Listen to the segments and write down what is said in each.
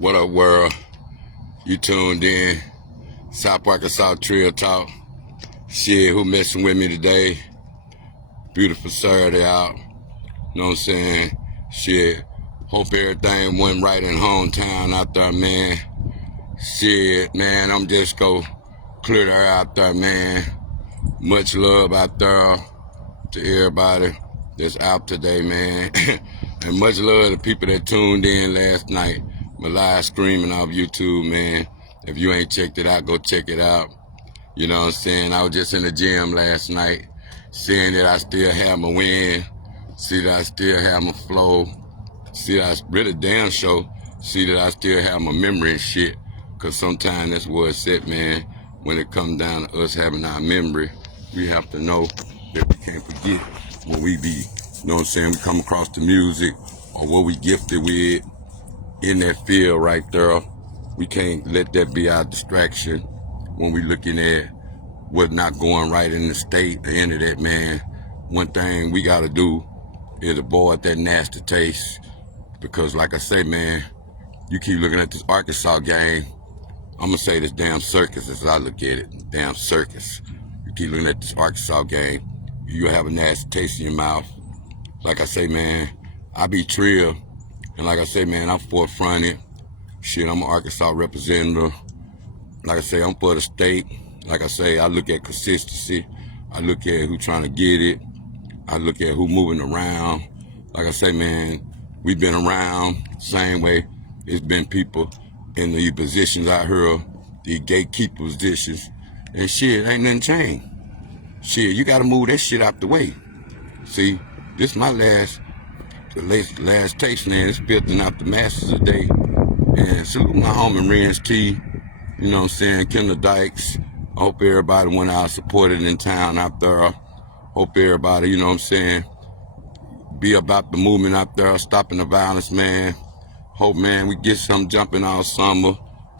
What up, world? You tuned in. South Arkansas Trill Talk. Shit, who messing with me today? Beautiful Saturday out. Know what I'm saying? Shit, hope everything went right in hometown out there, man. Shit, man, I'm just go clear the air out there, man. Much love out there to everybody that's out today, man. And much love to people that tuned in last night. My live streaming off YouTube, man. If you ain't checked it out, go check it out. You know what I'm saying? I was just in the gym last night, seeing that I still have my win, see that I still have my flow, see that I really damn sure, see that I still have my memory and shit. Cause sometimes that's where it's at, man. When it comes down to us having our memory, we have to know that we can't forget what we be, you know what I'm saying, we come across the music or what we gifted with in that field right there. We can't let that be our distraction when we looking at what's not going right in the state. At the end of that, man, one thing we gotta do is avoid that nasty taste. Because like I say, man, you keep looking at this Arkansas game, I'm gonna say this damn circus as I look at it, damn circus. You keep looking at this Arkansas game, you have a nasty taste in your mouth. Like I say, man, I be Trill, and like I say, man, I'm forefronted. Shit, I'm an Arkansas representative. Like I say, I'm for the state. Like I say, I look at consistency. I look at who trying to get it. I look at who moving around. Like I say, man, we've been around same way. It's been people in the positions out here, the gatekeeper positions, and shit, ain't nothing changed. Shit, you gotta move that shit out the way. See, this my last taste, man. It's filtering out the masses today. And salute my homie Ren's T, you know what I'm saying, Kendall Dykes. I hope everybody went out supported in town out there. Hope everybody, you know what I'm saying, be about the movement out there, stopping the violence, man. Hope, man, we get something jumping all summer.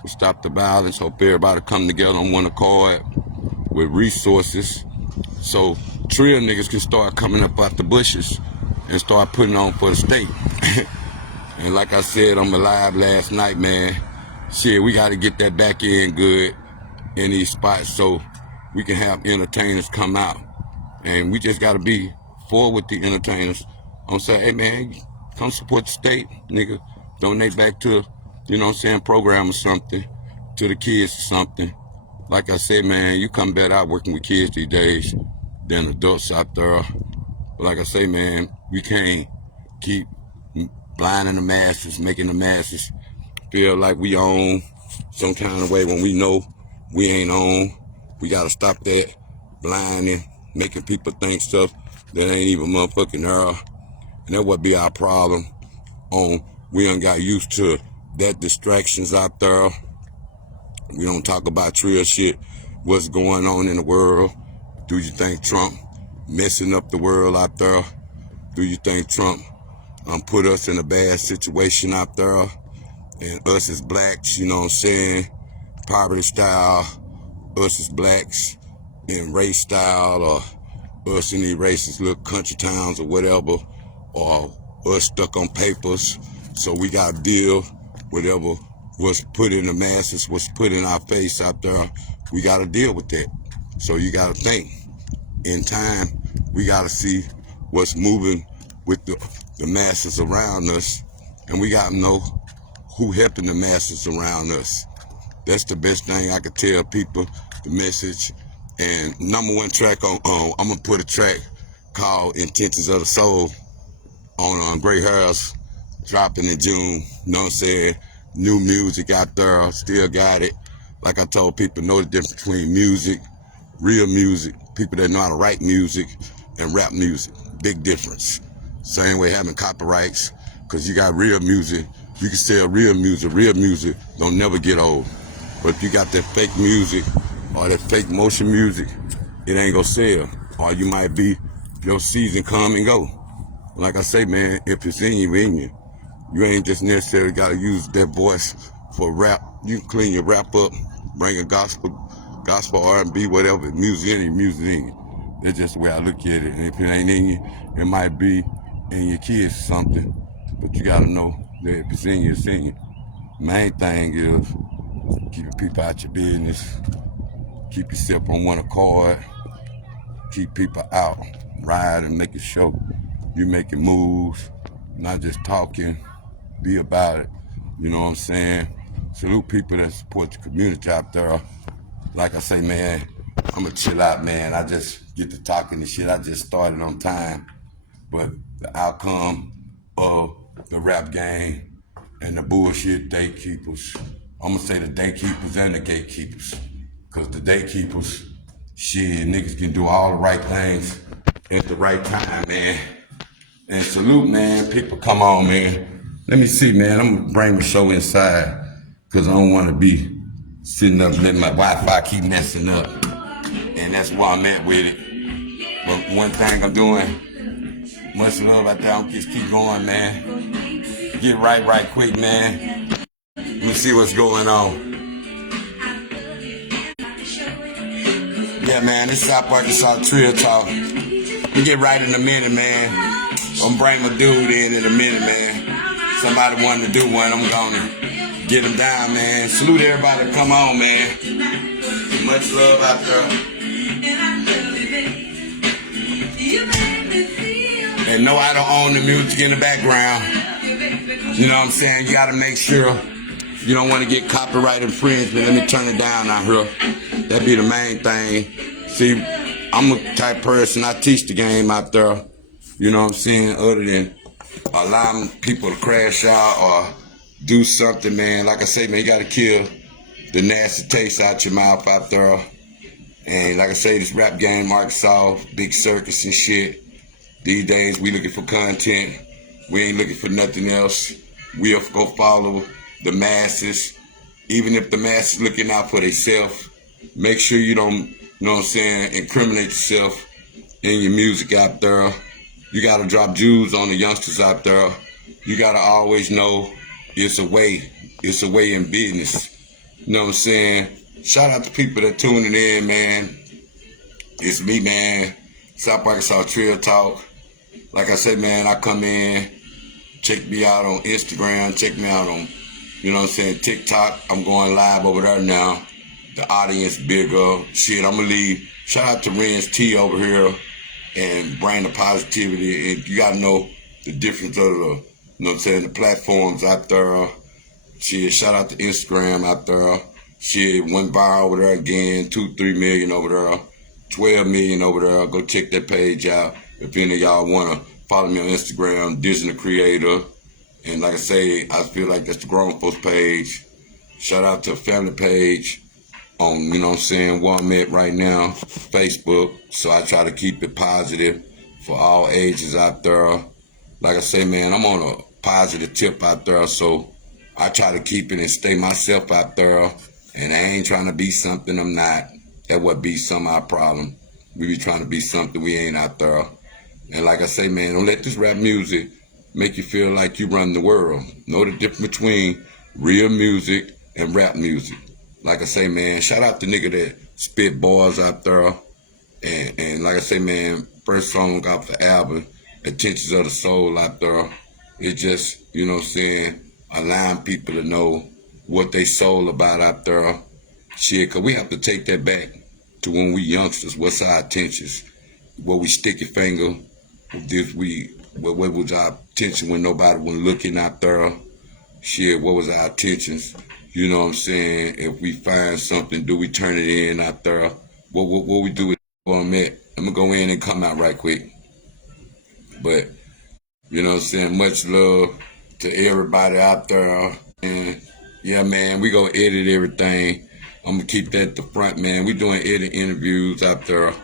We stop the violence. Hope everybody come together on one accord with resources. So Trill niggas can start coming up out the bushes and start putting on for the state. And like I said on my live last night, man, shit, we got to get that back in good in these spots so we can have entertainers come out. And we just got to be forward with the entertainers. I'm saying, hey, man, come support the state, nigga. Donate back to, you know what I'm saying, program or something, to the kids or something. Like I said, man, you come better out working with kids these days than adults out there. But like I say, man, we can't keep blinding the masses, making the masses feel like we own some kind of way when we know we ain't on. We gotta stop that blinding, making people think stuff that ain't even motherfucking there. And that would be our problem. We done got used to that distractions out there. We don't talk about Trill shit, what's going on in the world. Do you think Trump messing up the world out there? Do you think Trump put us in a bad situation out there? And us as blacks, you know what I'm saying, poverty style, us as blacks in race style, or us in these racist little country towns or whatever, or us stuck on papers. So we got to deal whatever was put in the masses, was put in our face out there. We got to deal with that. So you got to think. In time, we got to see what's moving with the masses around us, and we got to know who helping the masses around us. That's the best thing I could tell people, the message. And number one track on, I'm going to put a track called Intentions of the Soul on Great House, dropping in June. You know what I'm saying? New music out there, still got it. Like I told people, know the difference between music, real music, people that know how to write music, and rap music. Big difference. Same way having copyrights, because you got real music. You can sell real music don't never get old. But if you got that fake music or that fake motion music, it ain't gonna sell. Or you might be, your season come and go. Like I say, man, if it's in you, in you. You ain't just necessarily gotta use that voice for rap. You can clean your rap up, bring a gospel R&B, whatever, music in you. That's just the way I look at it. And if it ain't in you, it might be in your kids or something. But you gotta know that if it's in you, it's in you. Main thing is keeping people out your business, keep yourself on one accord, keep people out, riding, making sure you making moves, not just talking, be about it. You know what I'm saying? Salute people that support the community out there. Like I say, man, I'ma chill out, man. I just get to talking and shit. I just started on time. But the outcome of the rap game and the bullshit day keepers, I'm gonna say the day keepers and the gatekeepers. Cause the day keepers, shit, niggas can do all the right things at the right time, man. And salute, man. People, come on, man. Let me see, man. I'm gonna bring the show inside. Cause I don't wanna be sitting up letting my Wi-Fi keep messing up. And that's where I'm at with it. But one thing I'm doing, much love out there. I'm just keep going, man. Get right quick, man. Let me see what's going on. Yeah, man, this South Arkansas Trill Talk. We get right in a minute, man. I'm bring my dude in a minute, man. Somebody wanted to do one, I'm gonna get him down, man. Salute everybody that come on, man. Much love out there. And no, I don't own the music in the background. You know what I'm saying? You gotta make sure you don't want to get copyright infringement. Let me turn it down out here. That'd be the main thing. See, I'm a type person, I teach the game out there. You know what I'm saying? Other than allowing people to crash out or do something, man. Like I say, man, you gotta kill the nasty taste out your mouth out there. And like I say, this rap game, Arkansas, big circus and shit. These days, we looking for content. We ain't looking for nothing else. We'll go follow the masses. Even if the masses looking out for themselves, make sure you don't, you know what I'm saying, incriminate yourself in your music out there. You got to drop jewels on the youngsters out there. You got to always know it's a way. It's a way in business. You know what I'm saying? Shout out to people that tuning in, man. It's me, man. South Arkansas Trill Talk. Like I said, man, I come in, check me out on Instagram, check me out on, you know what I'm saying, TikTok. I'm going live over there now. The audience bigger. Shit, I'm going to leave. Shout out to Ren's T over here and bring the positivity. And you got to know the difference of the, you know what I'm saying, the platforms out there. Shit, shout out to Instagram out there. Shit, went viral over there again, 2-3 million over there, 12 million over there. Go check that page out. If any of y'all want to follow me on Instagram, Disney Creator. And like I say, I feel like that's the grown folks page. Shout out to the family page on, you know what I'm saying, where I'm at right now, Facebook. So I try to keep it positive for all ages out there. Like I say, man, I'm on a positive tip out there. So I try to keep it and stay myself out there. And I ain't trying to be something I'm not. That would be some of our problem. We be trying to be something we ain't out there. And like I say, man, don't let this rap music make you feel like you run the world. Know the difference between real music and rap music. Like I say, man, shout out to nigga that spit bars out there. And like I say, man, first song off the album, Attentions of the Soul out there. It just, you know what I'm saying, allowing people to know what they soul about out there. Shit, because we have to take that back to when we youngsters. What's our intentions? Where we stick your finger. What was our attention when nobody was looking out there? Shit, what was our intentions? You know what I'm saying? If we find something, do we turn it in out there? What we do with where I'm at? I'm going to go in and come out right quick. But, you know what I'm saying? Much love to everybody out there. And yeah, man, we going to edit everything. I'm going to keep that at the front, man. We doing edit interviews out there.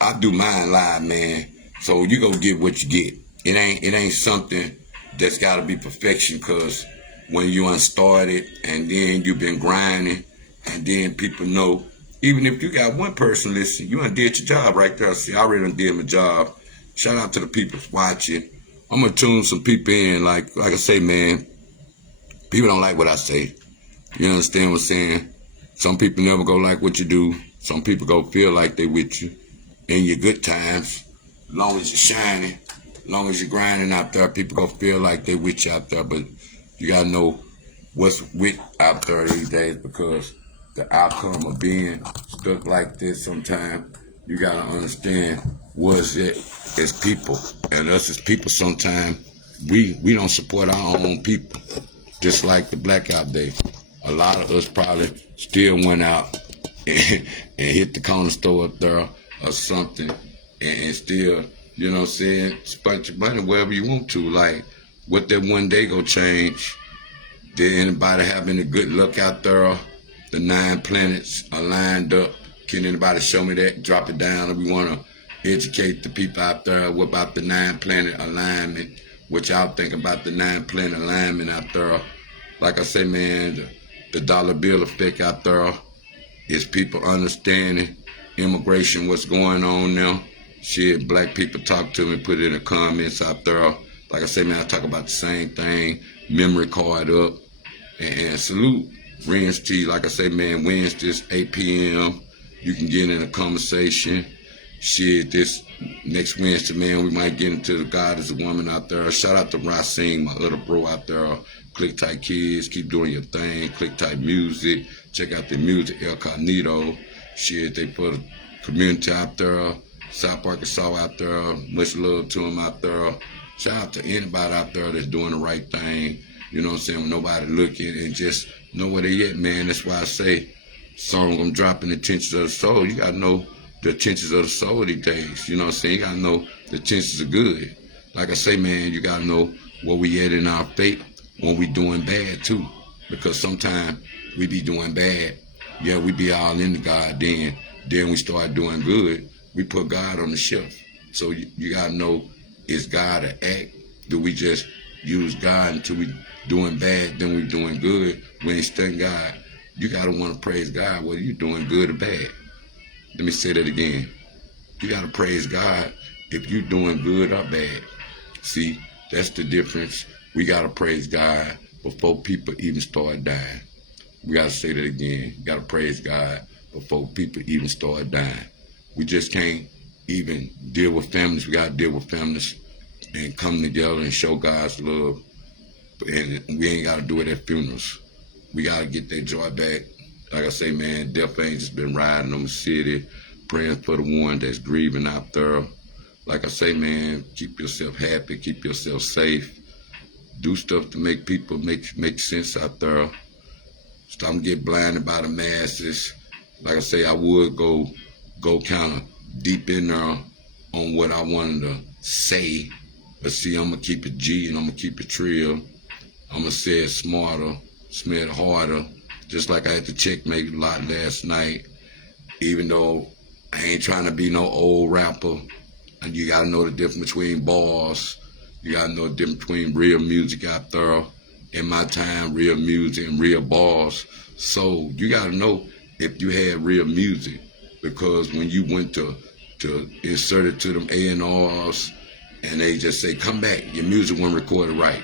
I do mine live, man. So you go get what you get. It ain't something that's got to be perfection, because when you unstarted and then you've been grinding and then people know, even if you got one person listening, you done did your job right there. See, I already done did my job. Shout out to the people watching. I'm going to tune some people in. Like I say, man, people don't like what I say. You understand what I'm saying? Some people never go like what you do. Some people go feel like they with you in your good times. As long as you're shining, as long as you're grinding out there, people go feel like they with you out there. But you got to know what's with out there these days, because the outcome of being stuck like this sometimes, you gotta understand what's it as people. And us as people sometimes we don't support our own people. Just like the blackout day. A lot of us probably still went out and hit the corner store up there or something and still, you know what I'm saying, spend your money wherever you want to. Like, what that one day go change? Did anybody have any good luck out there? The 9 planets are lined up. Can anybody show me that? Drop it down. If we want to educate the people out there, what about the 9 planet alignment? What y'all think about the 9 planet alignment out there? Like I say, man, the dollar bill effect out there is people understanding immigration, what's going on now. Shit, black people talk to me, put it in the comments out there. Like I say, man, I talk about the same thing. Memory card up. And salute Wednesday. Like I say, man, Wednesdays, 8 p.m. You can get in a conversation. Shit, this next Wednesday, man, we might get into the God is a Woman out there. Shout out to Racine, my other bro out there. Click Tight Kids, keep doing your thing. Click Tight Music. Check out the music, El Cognito. Shit, they put a community out there. South Arkansas out there. Much love to them out there. Shout out to anybody out there that's doing the right thing. You know what I'm saying? When nobody looking, and just know where they at, man. That's why I say, song I'm dropping, the tensions of the soul. You gotta know the tensions of the soul these days. You know what I'm saying? You gotta know the tensions are good. Like I say, man, you gotta know where we at in our faith when we doing bad too. Because sometimes we be doing bad. Yeah, we be all into God. Then we start doing good. We put God on the shelf. So you gotta know, is God an act? Do we just use God until we doing bad, then we doing good? We ain't studying God. You gotta want to praise God whether you doing good or bad. Let me say that again. You gotta praise God if you doing good or bad. See, that's the difference. We gotta praise God before people even start dying. We gotta say that again. You gotta praise God before people even start dying. We just can't even deal with families. We gotta deal with families and come together and show God's love. And we ain't got to do it at funerals. We got to get that joy back. Like I say, man, death angels been riding on the city, praying for the one that's grieving out there. Like I say, man, keep yourself happy, keep yourself safe. Do stuff to make people make sense out there. Stop get blinded by the masses. Like I say, I would go kind of deep in there on what I wanted to say. But see, I'm going to keep it G and I'm going to keep it real. I'm going to say it smarter, smell it harder. Just like I had to checkmate a lot last night. Even though I ain't trying to be no old rapper. And you got to know the difference between bars. You got to know the difference between real music out there. In my time, real music and real bars. So you got to know if you had real music. Because when you went to insert it to them A&Rs, and they just say, come back, your music wasn't recorded right.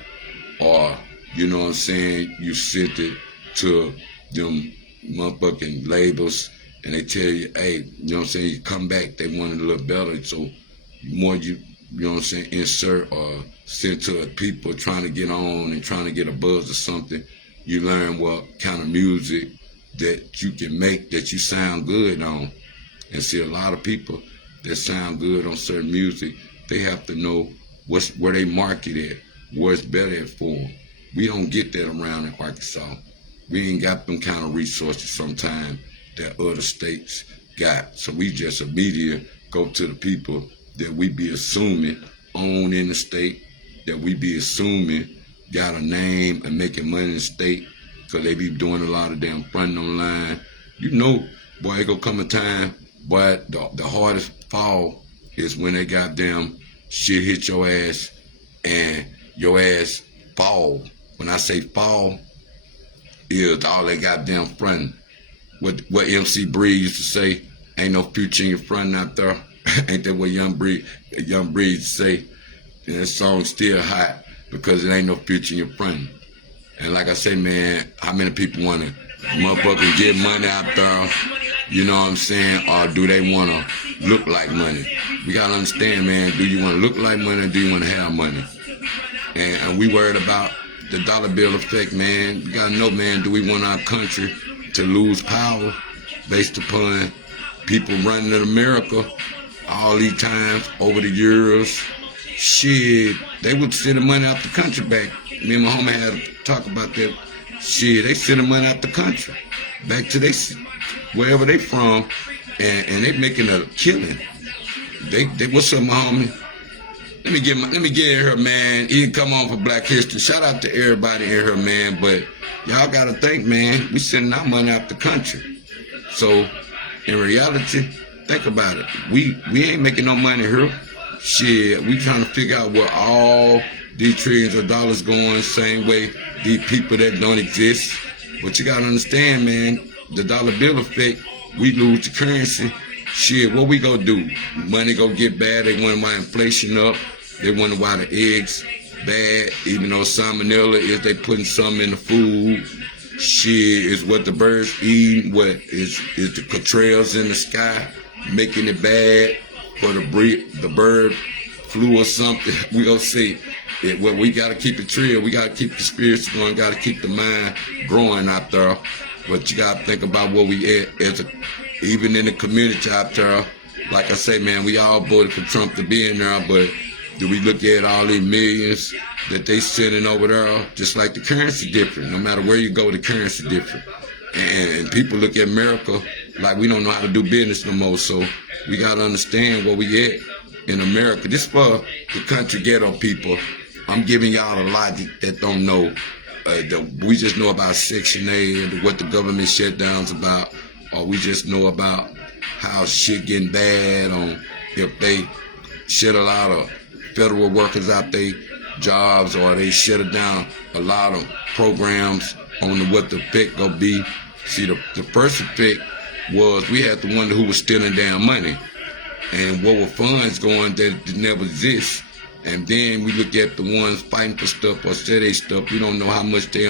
Or, you know what I'm saying, you sent it to them motherfucking labels, and they tell you, hey, you know what I'm saying, you come back, they want it a little better. So the more you know what I'm saying, insert or send to people trying to get on and trying to get a buzz or something, you learn what kind of music that you can make that you sound good on. And see, a lot of people that sound good on certain music, they have to know where they market at, where it's better at for them. We don't get that around in Arkansas. We ain't got them kind of resources sometimes that other states got. So we just immediately go to the people that we be assuming own in the state, that we be assuming got a name and making money in the state, because they be doing a lot of damn fronting online. You know, boy, it gonna come a time, boy, the hardest fall is when they goddamn shit hit your ass and your ass fall. When I say fall, is all they goddamn fronting. What MC Breed used to say, ain't no future in your front out there. Ain't that what Young Breed used to say? And that song's still hot because it ain't no future in your front. And like I say, man, how many people want to motherfucking get money out there, you know what I'm saying, or do they want to look like money? We got to understand, man, do you want to look like money or do you want to have money? And we worried about the dollar bill effect, man. You gotta know, man, do we want our country to lose power based upon people running in America all these times over the years? Shit, they would send the money out the country back. Me and my homie had to talk about that. Shit, they send the money out the country back to wherever they from, and they making a killing. They what's up, my homie? Let me get in her, man. He can come on for Black History. Shout out to everybody in her, man. But y'all gotta think, man, we sending our money out the country. So in reality, think about it. We ain't making no money here. Shit, we trying to figure out where all these trillions of dollars going, same way these people that don't exist. But you gotta understand, man, the dollar bill effect, we lose the currency. Shit, what we gonna do? Money go get bad. They wonder why inflation up. They wonder why the eggs bad, even though salmonella is they putting something in the food. Shit, is what the birds eat. What is the contrails in the sky making it bad for the bird flu or something? We gonna see. Well, we gotta keep it real. We gotta keep the spirits going. Gotta keep the mind growing out there. But you gotta think about where we at even in the community out there. Like I say, man, we all voted for Trump to be in there, but do we look at all these millions that they sending over there? Just like the currency different. No matter where you go, the currency different. And people look at America like we don't know how to do business no more. So we gotta understand where we at in America. This for the country ghetto people. I'm giving y'all a logic that don't know. We just know about Section 8 and what the government shutdowns about, or we just know about how shit getting bad on if they shut a lot of federal workers out their jobs, or they shut it down a lot of programs on what the effect gonna be. See, the first effect was we had to wonder who was stealing damn money and what were funds going that never exist. And then we look at the ones fighting for stuff or say they stuff. We don't know how much they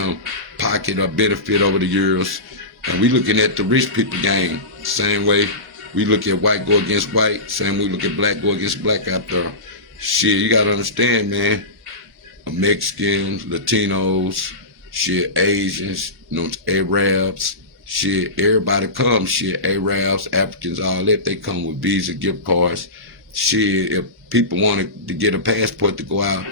pocket or benefit over the years. And we looking at the rich people game. Same way we look at white go against white. Same way we look at black go against black out there. Shit, you gotta understand, man. Mexicans, Latinos, shit, Asians, Arabs, shit, everybody comes. Shit, Arabs, Africans, all that, they come with Visa, gift cards. Shit, if people wanted to get a passport to go out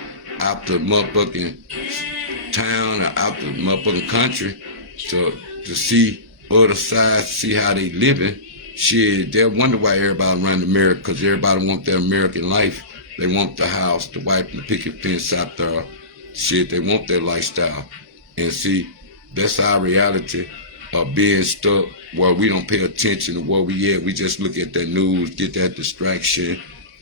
the motherfucking town or out the motherfucking country to see other sides, see how they living, shit, they'll wonder why everybody around America, because everybody want their American life. They want the house, the wife, and the picket fence out there. Shit, they want their lifestyle. And see, that's our reality of being stuck where we don't pay attention to where we at. We just look at the news, get that distraction,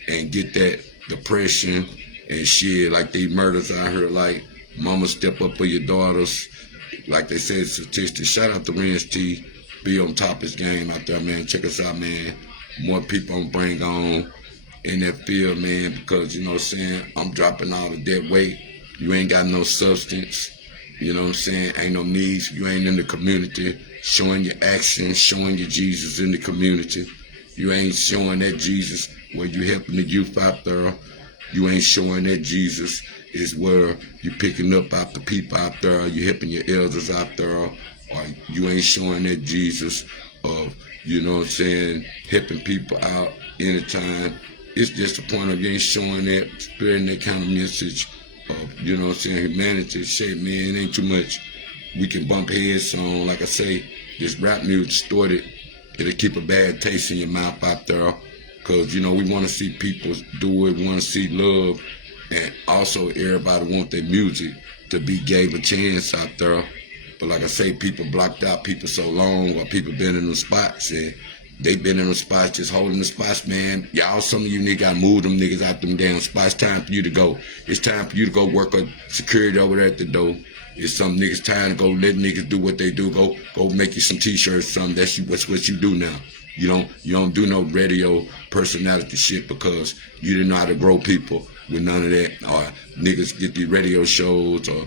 and get that depression and shit. Like these murders out here, like mama step up for your daughters. Like they said, statistics. Shout out to Rance T. Be on top of his game out there, man. Check us out, man. More people I'm bring on in that field, man, because, you know what I'm saying, I'm dropping all of that weight. You ain't got no substance. You know what I'm saying? Ain't no needs. You ain't in the community showing your actions, showing your Jesus in the community. You ain't showing that Jesus where you helping the youth out there. You ain't showing that Jesus is where you picking up out the people out there. You helping your elders out there. Or you ain't showing that Jesus of, you know what I'm saying, helping people out anytime. It's just the point of you ain't showing that, spreading that kind of message of, you know what I'm saying, humanity. Shit, man, it ain't too much we can bump heads on. Like I say, this rap music distorted. It'll keep a bad taste in your mouth out there. Because, you know, we want to see people do it. We want to see love. And also, everybody want their music to be gave a chance out there. But like I say, people blocked out people so long, or people been in the spots, and they been in the spots, just holding the spots, man. Y'all, some of you niggas gotta move them niggas out them damn spots. Time for you to go. It's time for you to go work on security over there at the door. It's some niggas time to go let niggas do what they do. Go make you some t-shirts, something. That's what you do now. You don't do no radio personality shit because you didn't know how to grow people with none of that. Or niggas get these radio shows or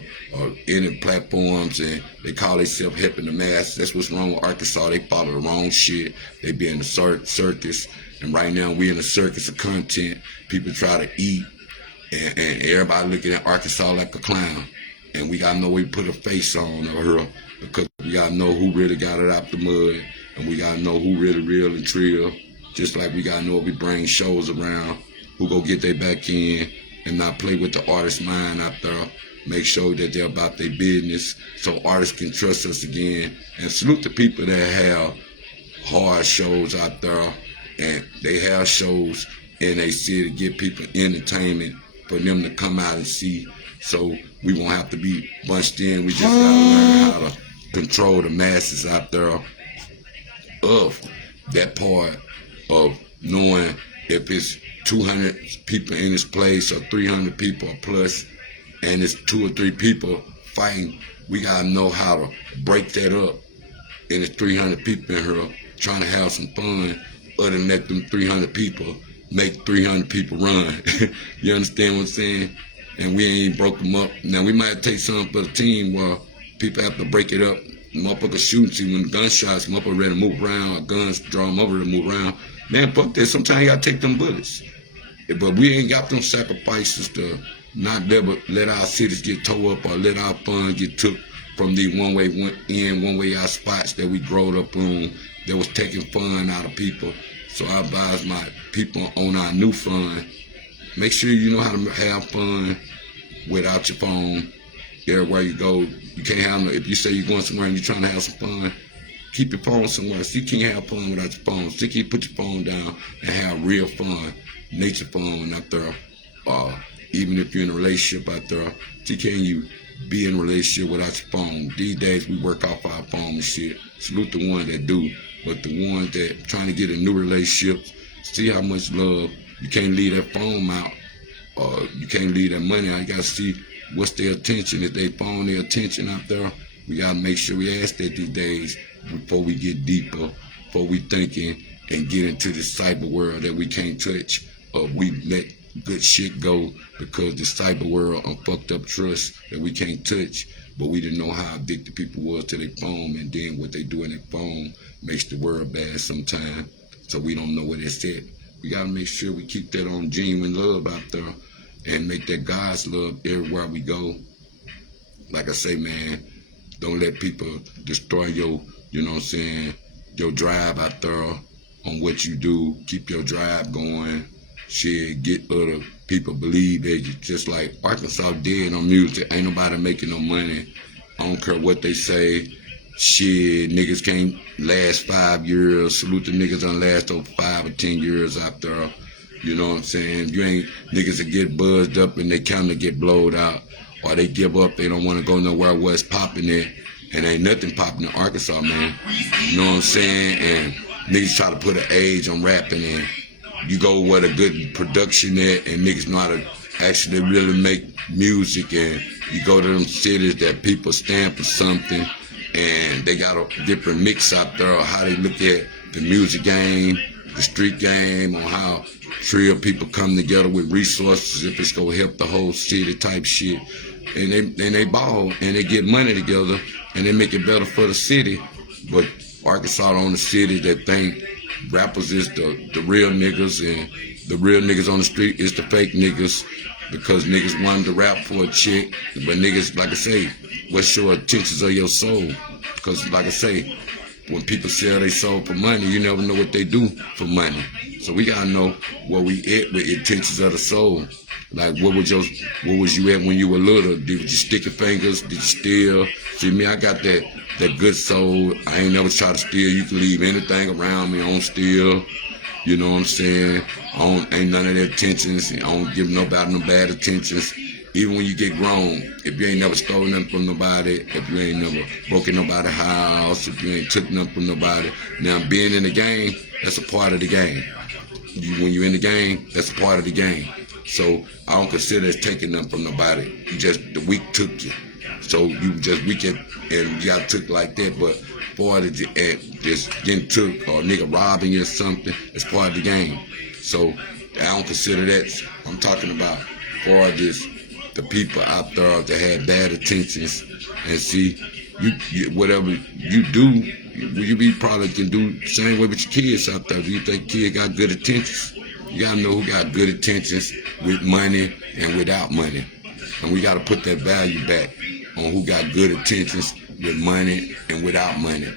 any platforms and they call themselves helping the mass. That's what's wrong with Arkansas. They follow the wrong shit. They be in the circus. And right now we in a circus of content. People try to eat and everybody looking at Arkansas like a clown. And we gotta know we put a face on her, because we gotta know who really got it out the mud, and we gotta know who really real and trill. Just like we gotta know if we bring shows around, who go get their back in and not play with the artist's mind out there. Make sure that they're about their business so artists can trust us again. And salute the people that have hard shows out there, and they have shows in their city to give people entertainment for them to come out and see. So we won't have to be bunched in. We just gotta learn how to control the masses out there of that part of knowing if it's 200 people in this place or 300 people or plus, and it's 2 or 3 people fighting. We gotta know how to break that up. And it's 300 people in here trying to have some fun, other than let them 300 people make 300 people run. You understand what I'm saying? And we ain't broke them up. Now we might take something for the team where people have to break it up. Motherfuckers shooting, see when gunshots, motherfuckers ready to move around, or guns draw them over to move around. Man, fuck that. Sometimes you gotta take them bullets. But we ain't got them sacrifices to not let our cities get tore up or let our fun get took from the one-way in, one-way out spots that we growed up on that was taking fun out of people. So I advise my people on our new fun, make sure you know how to have fun without your phone. Everywhere you go, you can't have no, if you say you're going somewhere and you're trying to have some fun, keep your phone somewhere. See, you can't have fun without your phone. See, you put your phone down and have real fun, nature fun out there. Even if you're in a relationship out there, see, can you be in a relationship without your phone? These days we work off our phone and shit. Salute the ones that do, but the ones that trying to get a new relationship, see how much love. You can't leave that phone out, or you can't leave that money out. You gotta see what's their attention. If they phone their attention out there, we gotta make sure we ask that these days before we get deeper, before we thinking and get into this cyber world that we can't touch, or we let good shit go because the cyber world fucked up trust that we can't touch. But we didn't know how addicted people was to their phone, and then what they do in their phone makes the world bad sometimes. So we don't know what it's at. We gotta make sure we keep that on genuine love out there and make that God's love everywhere we go. Like I say, man, don't let people destroy your, you know what I'm saying, your drive out there on what you do. Keep your drive going. Shit, get other people believe that you just like Arkansas dead on music. Ain't nobody making no money. I don't care what they say. Shit, niggas can't last 5 years. Salute the niggas done last over 5 or 10 years out there. You know what I'm saying? You ain't niggas that get buzzed up and they kind of get blowed out, or they give up. They don't want to go nowhere what's popping it, and ain't nothing popping in Arkansas, man. You know what I'm saying? And niggas try to put an age on rapping, and you go where the good production at, and niggas know how to actually really make music, and you go to them cities that people stand for something, and they got a different mix out there of how they look at the music game, the street game, on how trio people come together with resources if it's gonna help the whole city type shit. And they ball and they get money together and they make it better for the city. But Arkansas on the city that think rappers is the real niggas, and the real niggas on the street is the fake niggas, because niggas wanted to rap for a chick. But niggas, like I say, what's your intentions of your soul? Because like I say, when people sell their soul for money, you never know what they do for money. So we gotta know where we at with intentions of the soul. Like what was you at when you were little? Did you stick your fingers? Did you steal? See me, I got that good soul. I ain't never try to steal. You can leave anything around me, I don't steal. You know what I'm saying? Ain't none of that attentions. I don't give nobody no bad attentions. Even when you get grown, if you ain't never stolen nothing from nobody, if you ain't never broken nobody's house, if you ain't took nothing from nobody. Now, being in the game, that's a part of the game. When you're in the game, that's a part of the game. So I don't consider it taking nothing from nobody. The weak took you. So you just weak and you got took like that. But part of just getting took or nigga robbing you or something, it's part of the game. So I don't consider that. I'm talking about for this. The people out there that had bad intentions, and see, you whatever you do, you probably can do the same way with your kids out there. Do you think kids got good intentions? You gotta know who got good intentions with money and without money, and we gotta put that value back. on who got good intentions with money and without money.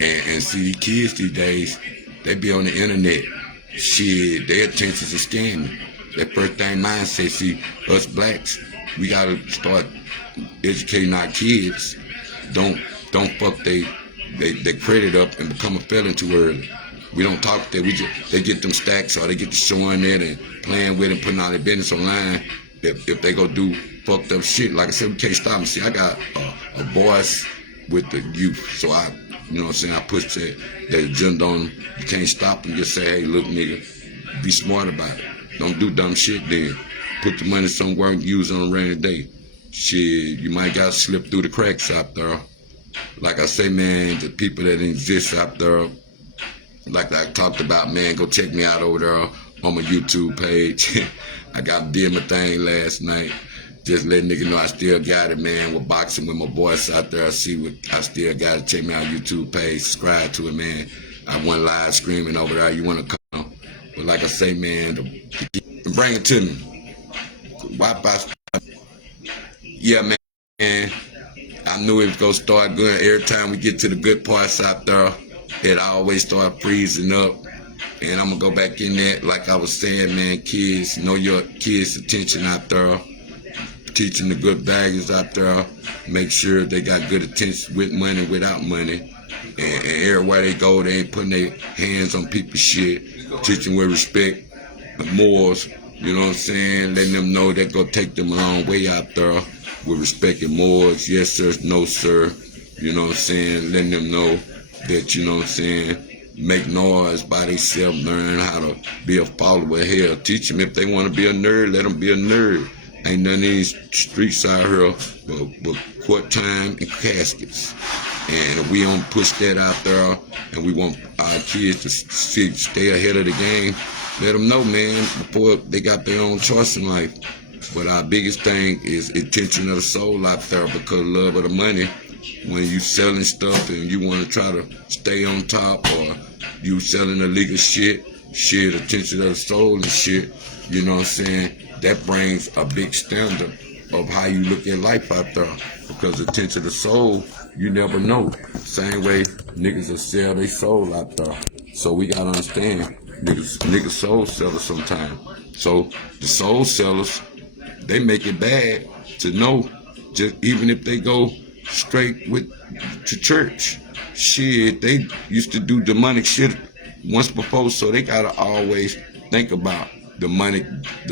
And see, kids these days, they be on the internet. Shit, their intentions are scamming. That first thing mindset, see, us blacks, we gotta start educating our kids. Don't fuck they credit up and become a felon too early. We don't talk that. They get them stacks or they get to showing that and playing with and putting all their business online. If they go do fucked up shit, like I said, we can't stop them. See, I got a voice with the youth, so you know what I'm saying, I push that agenda on them. You can't stop them. Just say, hey, look, nigga, be smart about it. Don't do dumb shit then. Put the money somewhere and use it on a rainy day. Shit, you might got to slip through the cracks out there. Like I say, man, the people that exist out there, like I talked about, man, go check me out over there on my YouTube page. I did my thing last night. Just letting niggas know I still got it, man. We're boxing with my boys out there. I see what I still got it. Check me out YouTube page. Subscribe to it, man. I went live screaming over there. You want to come? But like I say, man, bring it to me. Yeah, man. I knew it was going to start good. Every time we get to the good parts out there, it always start freezing up. And I'm going to go back in there. Like I was saying, man, kids, know your kids' attention out there. Teaching the good values out there. Make sure they got good attention with money, without money. And everywhere they go, they ain't putting their hands on people's shit. Teaching with respect, morals, you know what I'm saying? Letting them know they're going to take them a long way out there with respect and morals. Yes, sir, no, sir. You know what I'm saying? Letting them know that, you know what I'm saying, make noise by themselves, learn how to be a follower. Hell, teach them if they want to be a nerd, let them be a nerd. Ain't none of these streets out here but court time and caskets. And if we don't push that out there and we want our kids to stay ahead of the game, let them know, man, before they got their own choice in life. But our biggest thing is intention of the soul out there, because love of the money. When you selling stuff and you want to try to stay on top, or you selling illegal shit, attention of the soul and shit, you know what I'm saying? That brings a big standard of how you look at life out there. Because attention of the soul, you never know. Same way niggas will sell their soul out there. So we gotta understand, niggas soul sellers sometimes. So the soul sellers, they make it bad to know, just even if they go straight to church. Shit, they used to do demonic shit once before, so they gotta always think about the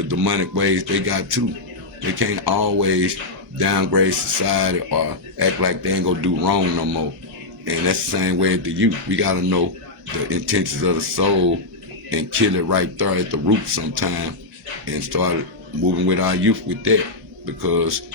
demonic ways they got too. They can't always downgrade society or act like they ain't gonna do wrong no more. And that's the same way with the youth. We gotta know the intentions of the soul and kill it right there at the root sometime, and start moving with our youth with that. Because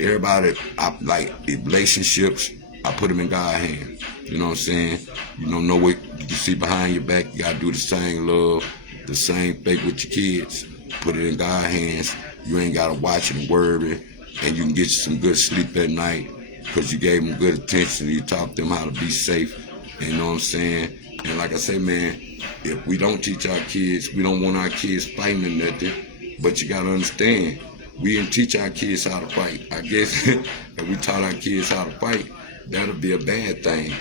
everybody, like relationships, I put them in God's hands. You know what I'm saying? You don't know what you see behind your back. You gotta do the same love, the same faith with your kids. Put it in God's hands. You ain't gotta watch and worry, and you can get you some good sleep at night because you gave them good attention. You taught them how to be safe. You know what I'm saying? And like I say, man, if we don't teach our kids, we don't want our kids fighting or nothing. But you gotta understand, we didn't teach our kids how to fight. I guess if we taught our kids how to fight, that'll be a bad thing.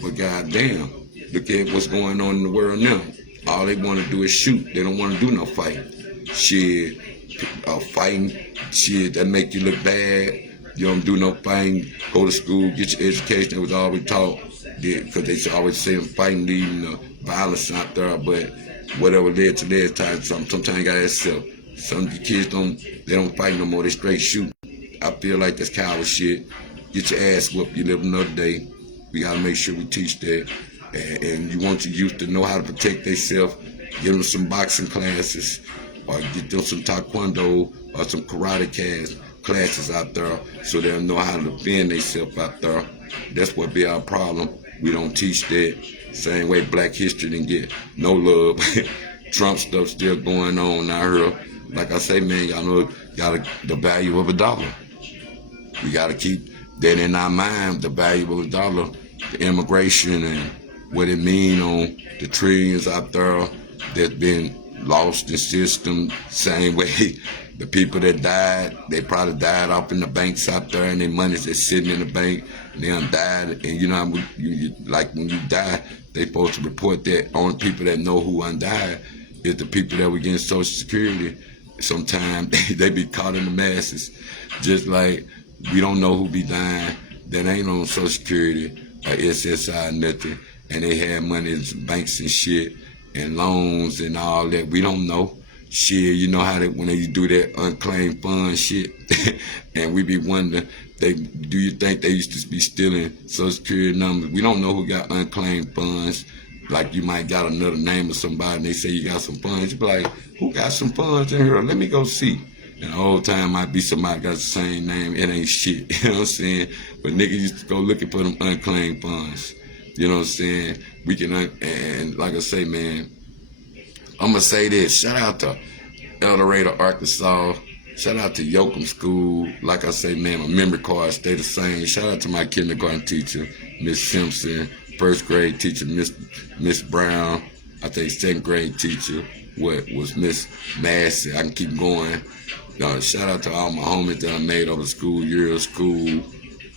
But goddamn, look at what's going on in the world now. All they want to do is shoot. They don't want to do no fight. Shit, fighting, shit, that make you look bad. You don't do no fighting. Go to school, get your education. That was all we taught. Because they always say fighting leading to violence out there. But whatever led to last time, sometimes you got to ask yourself. Some of the kids don't fight no more. They straight shoot. I feel like that's coward shit. Get your ass whooped. You live another day. We got to make sure we teach that. And you want your youth to know how to protect themselves. Give them some boxing classes, or get them some taekwondo or some karate classes out there, so they'll know how to defend themselves out there. That's what be our problem. We don't teach that. Same way Black history didn't get no love. Trump stuff still going on out here. Like I say, man, y'all know the value of a dollar. We got to keep that in our mind, the value of a dollar, the immigration and what it mean on the trillions out there that's been lost in system. Same way The people that died, they probably died off in the banks out there, and their money's just sitting in the bank. And they done died, and you know, like when you die, they supposed to report that. Only people that know who died is the people that were getting Social Security. Sometimes they be caught in the masses, just like we don't know who be dying that ain't on Social Security or SSI nothing, and they had money in banks and shit and loans and all that. We don't know. Shit, you know how they when they do that unclaimed fund shit, and we be wondering, do you think they used to be stealing Social Security numbers? We don't know who got unclaimed funds. Like you might got another name of somebody, and they say you got some funds. You be like, who got some funds in here? Let me go see. And the whole time might be somebody got the same name. It ain't shit. You know what I'm saying? But niggas used to go looking for them unclaimed funds. You know what I'm saying? We can, and like I say, man, I'm going to say this. Shout out to El Dorado, Arkansas. Shout out to Yoakum School. Like I say, man, my memory cards stay the same. Shout out to my kindergarten teacher, Miss Simpson. First grade teacher, Miss Brown. I think second grade teacher was Miss Massey. I can keep going. Shout out to all my homies that I made over the school years, school,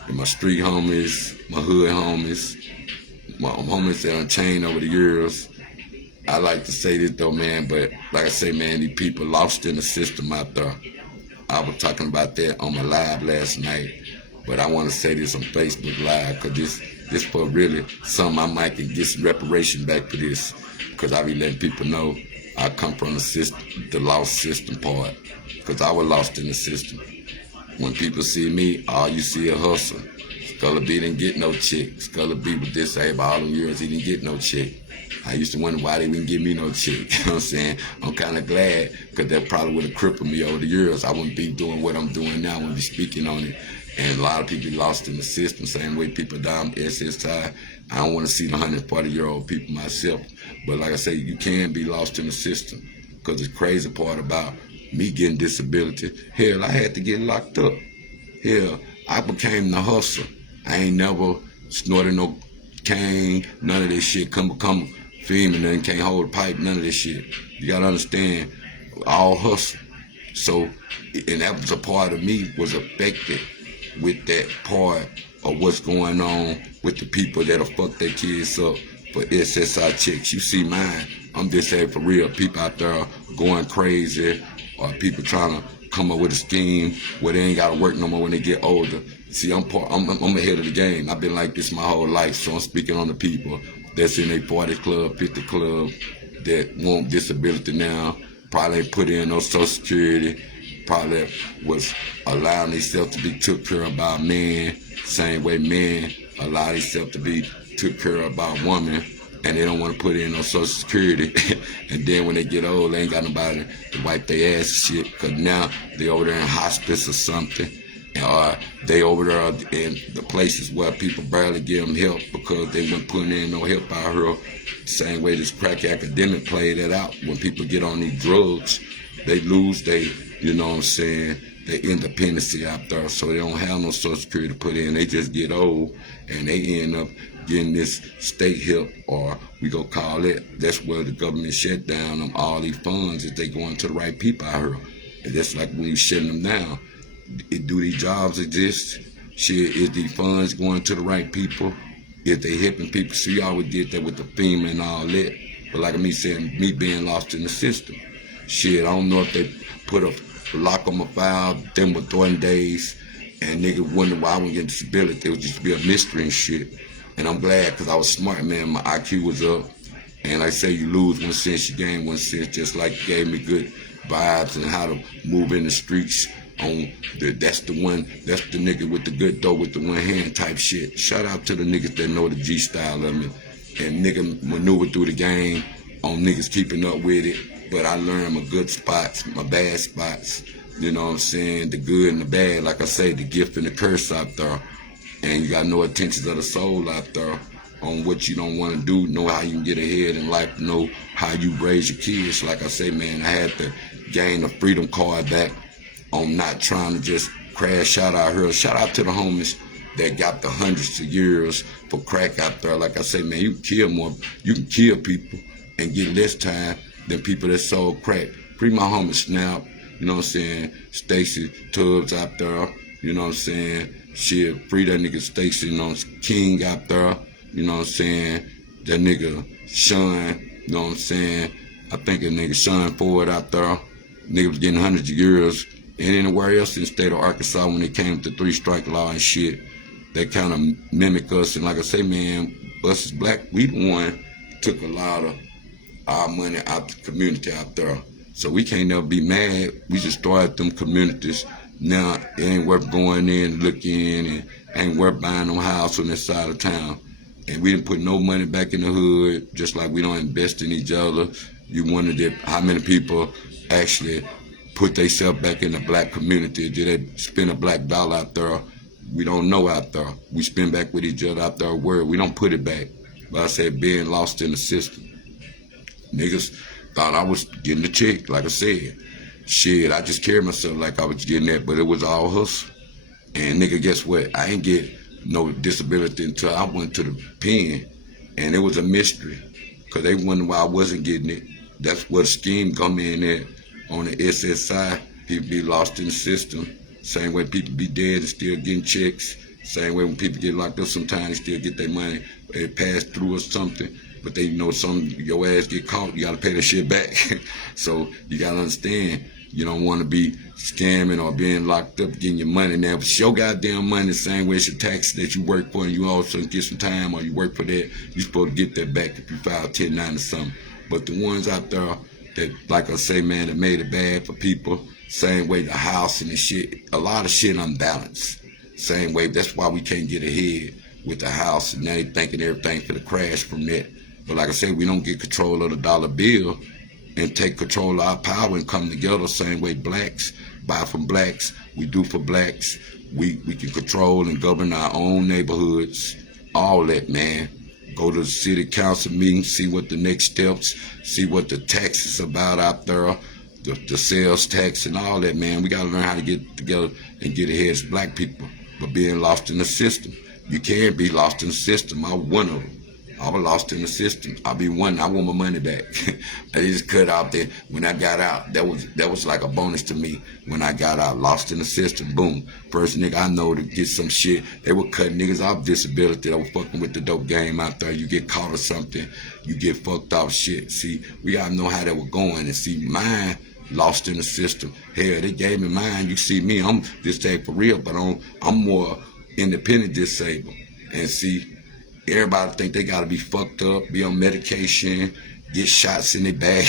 and my street homies, my hood homies, my homies that I chained over the years. I like to say this though, man, but like I say, man, these people lost in the system out there. I was talking about that on my live last night, but I want to say this on Facebook Live, because this for really something I might can get some reparation back for this, because I be letting people know I come from the system, the lost system part, because I was lost in the system. When people see me, all you see a hustle. Skulla B didn't get no check. Skulla B was disabled all them years, he didn't get no check. I used to wonder why they wouldn't give me no check. You know what I'm saying? I'm kind of glad, because that probably would have crippled me over the years. I wouldn't be doing what I'm doing now. I wouldn't be speaking on it. And a lot of people lost in the system, same way people die on SSI. I don't want to see the 140-year-old people myself. But like I say, you can be lost in the system, because the crazy part about me getting disability, hell, I had to get locked up. Hell, I became the hustler. I ain't never snorted no cane, none of this shit. Come female and can't hold a pipe, none of this shit. You gotta understand, all hustle. So, and that was a part of me was affected with that part of what's going on with the people that'll fuck their kids up for SSI checks. You see mine, I'm just saying for real, people out there going crazy, or people trying to come up with a scheme where they ain't gotta work no more when they get older. See, I'm ahead of the game. I've been like this my whole life, so I'm speaking on the people that's in a 40 club, 50 club, that want disability now, probably ain't put in no Social Security, probably was allowing themselves to be took care of by men, same way men allow themselves to be took care of by women, and they don't want to put in no Social Security. And then when they get old, they ain't got nobody to wipe their ass and shit, because now they over there in hospice or something. They over there in the places where people barely give them help because they weren't putting in no help out here. Same way this crack academic played that out. When people get on these drugs, they lose their, you know what I'm saying, their independency out there. So they don't have no Social Security to put in. They just get old and they end up getting this state help, or we go call it, that's where the government shut down them all these funds if they going to the right people out here. And that's like when you shutting them down. Do these jobs exist? Shit, is these funds going to the right people? If they helping people? See, I always did that with the FEMA and all that. But like me saying, me being lost in the system. Shit, I don't know if they put a lock on my file, them with 30 days, and niggas wondering why I wasn't getting disability. It would just be a mystery and shit. And I'm glad, because I was smart, man. My IQ was up. And like I say, you lose 1 cent, you gain 1 cent, just like you gave me good vibes and how to move in the streets. That's the nigga with the good dough with the one hand type shit. Shout out to the niggas that know the G style of me, and nigga maneuver through the game on niggas keeping up with it. But I learned my good spots, my bad spots, you know what I'm saying, the good and the bad. Like I say, the gift and the curse out there, and you got no intentions of the soul out there on what you don't want to do, know how you can get ahead in life, know how you raise your kids. Like I say, man, I had to gain the freedom card back on not trying to just crash out here. Shout out to the homies that got the hundreds of years for crack out there. Like I say, man, you can kill people and get less time than people that sold crack. Free my homie Snap, You know what I'm saying? Stacy Tubbs out there. You know what I'm saying? Shit, free that nigga Stacy, you know, King out there. You know what I'm saying? That nigga Sean, you know what I'm saying? I think that nigga Sean Ford out there. Nigga was getting hundreds of years. And anywhere else in the state of Arkansas when it came to 3-strike law and shit, they kind of mimic us. And like I say, man, us as black, we the one took a lot of our money out the community out there. So we can't never be mad. We just started them communities. Now it ain't worth going in and looking and ain't worth buying no house on this side of town. And we didn't put no money back in the hood, just like we don't invest in each other. You wondered how many people actually put themselves back in the black community. Did they spend a black dollar out there? We don't know out there. We spend back with each other out there. Word, we don't put it back. But I said being lost in the system. Niggas thought I was getting the check, like I said. Shit, I just carried myself like I was getting that, but it was all hustle. And nigga, guess what? I ain't get no disability until I went to the pen, and it was a mystery, cause they wondered why I wasn't getting it. That's what scheme come in at on the SSI. People be lost in the system. Same way people be dead and still getting checks. Same way when people get locked up, sometimes they still get their money. They pass through or something. But they know your ass get caught, you gotta pay that shit back. So you gotta understand, you don't wanna be scamming or being locked up getting your money now. But it's your goddamn money the same way it's your tax that you work for and you also get some time or you work for that, you're supposed to get that back if you file 1090 or something. But the ones out there that, like I say, man, that made it bad for people, same way the house and the shit, a lot of shit unbalanced. Same way, that's why we can't get ahead with the house, and now they thinking everything for the crash from that. But like I said, we don't get control of the dollar bill and take control of our power and come together. Same way blacks buy from blacks, we do for blacks. We can control and govern our own neighborhoods. All that, man. Go to the city council meeting, see what the next steps, see what the tax is about out there, the sales tax and all that, man. We gotta learn how to get together and get ahead as black people. But being lost in the system, you can't be lost in the system. I'm one of them. I was lost in the system. I want my money back. I just cut out there. When I got out, that was like a bonus to me. When I got out, lost in the system, boom. First nigga I know to get some shit. They were cutting niggas off disability. They were fucking with the dope game out there. You get caught or something, you get fucked off shit. See, we gotta know how that was going. And see, mine lost in the system. Hell, they gave me mine. You see me, I'm disabled for real, but I'm more independent disabled. And see, everybody think they gotta be fucked up, be on medication, get shots in their back.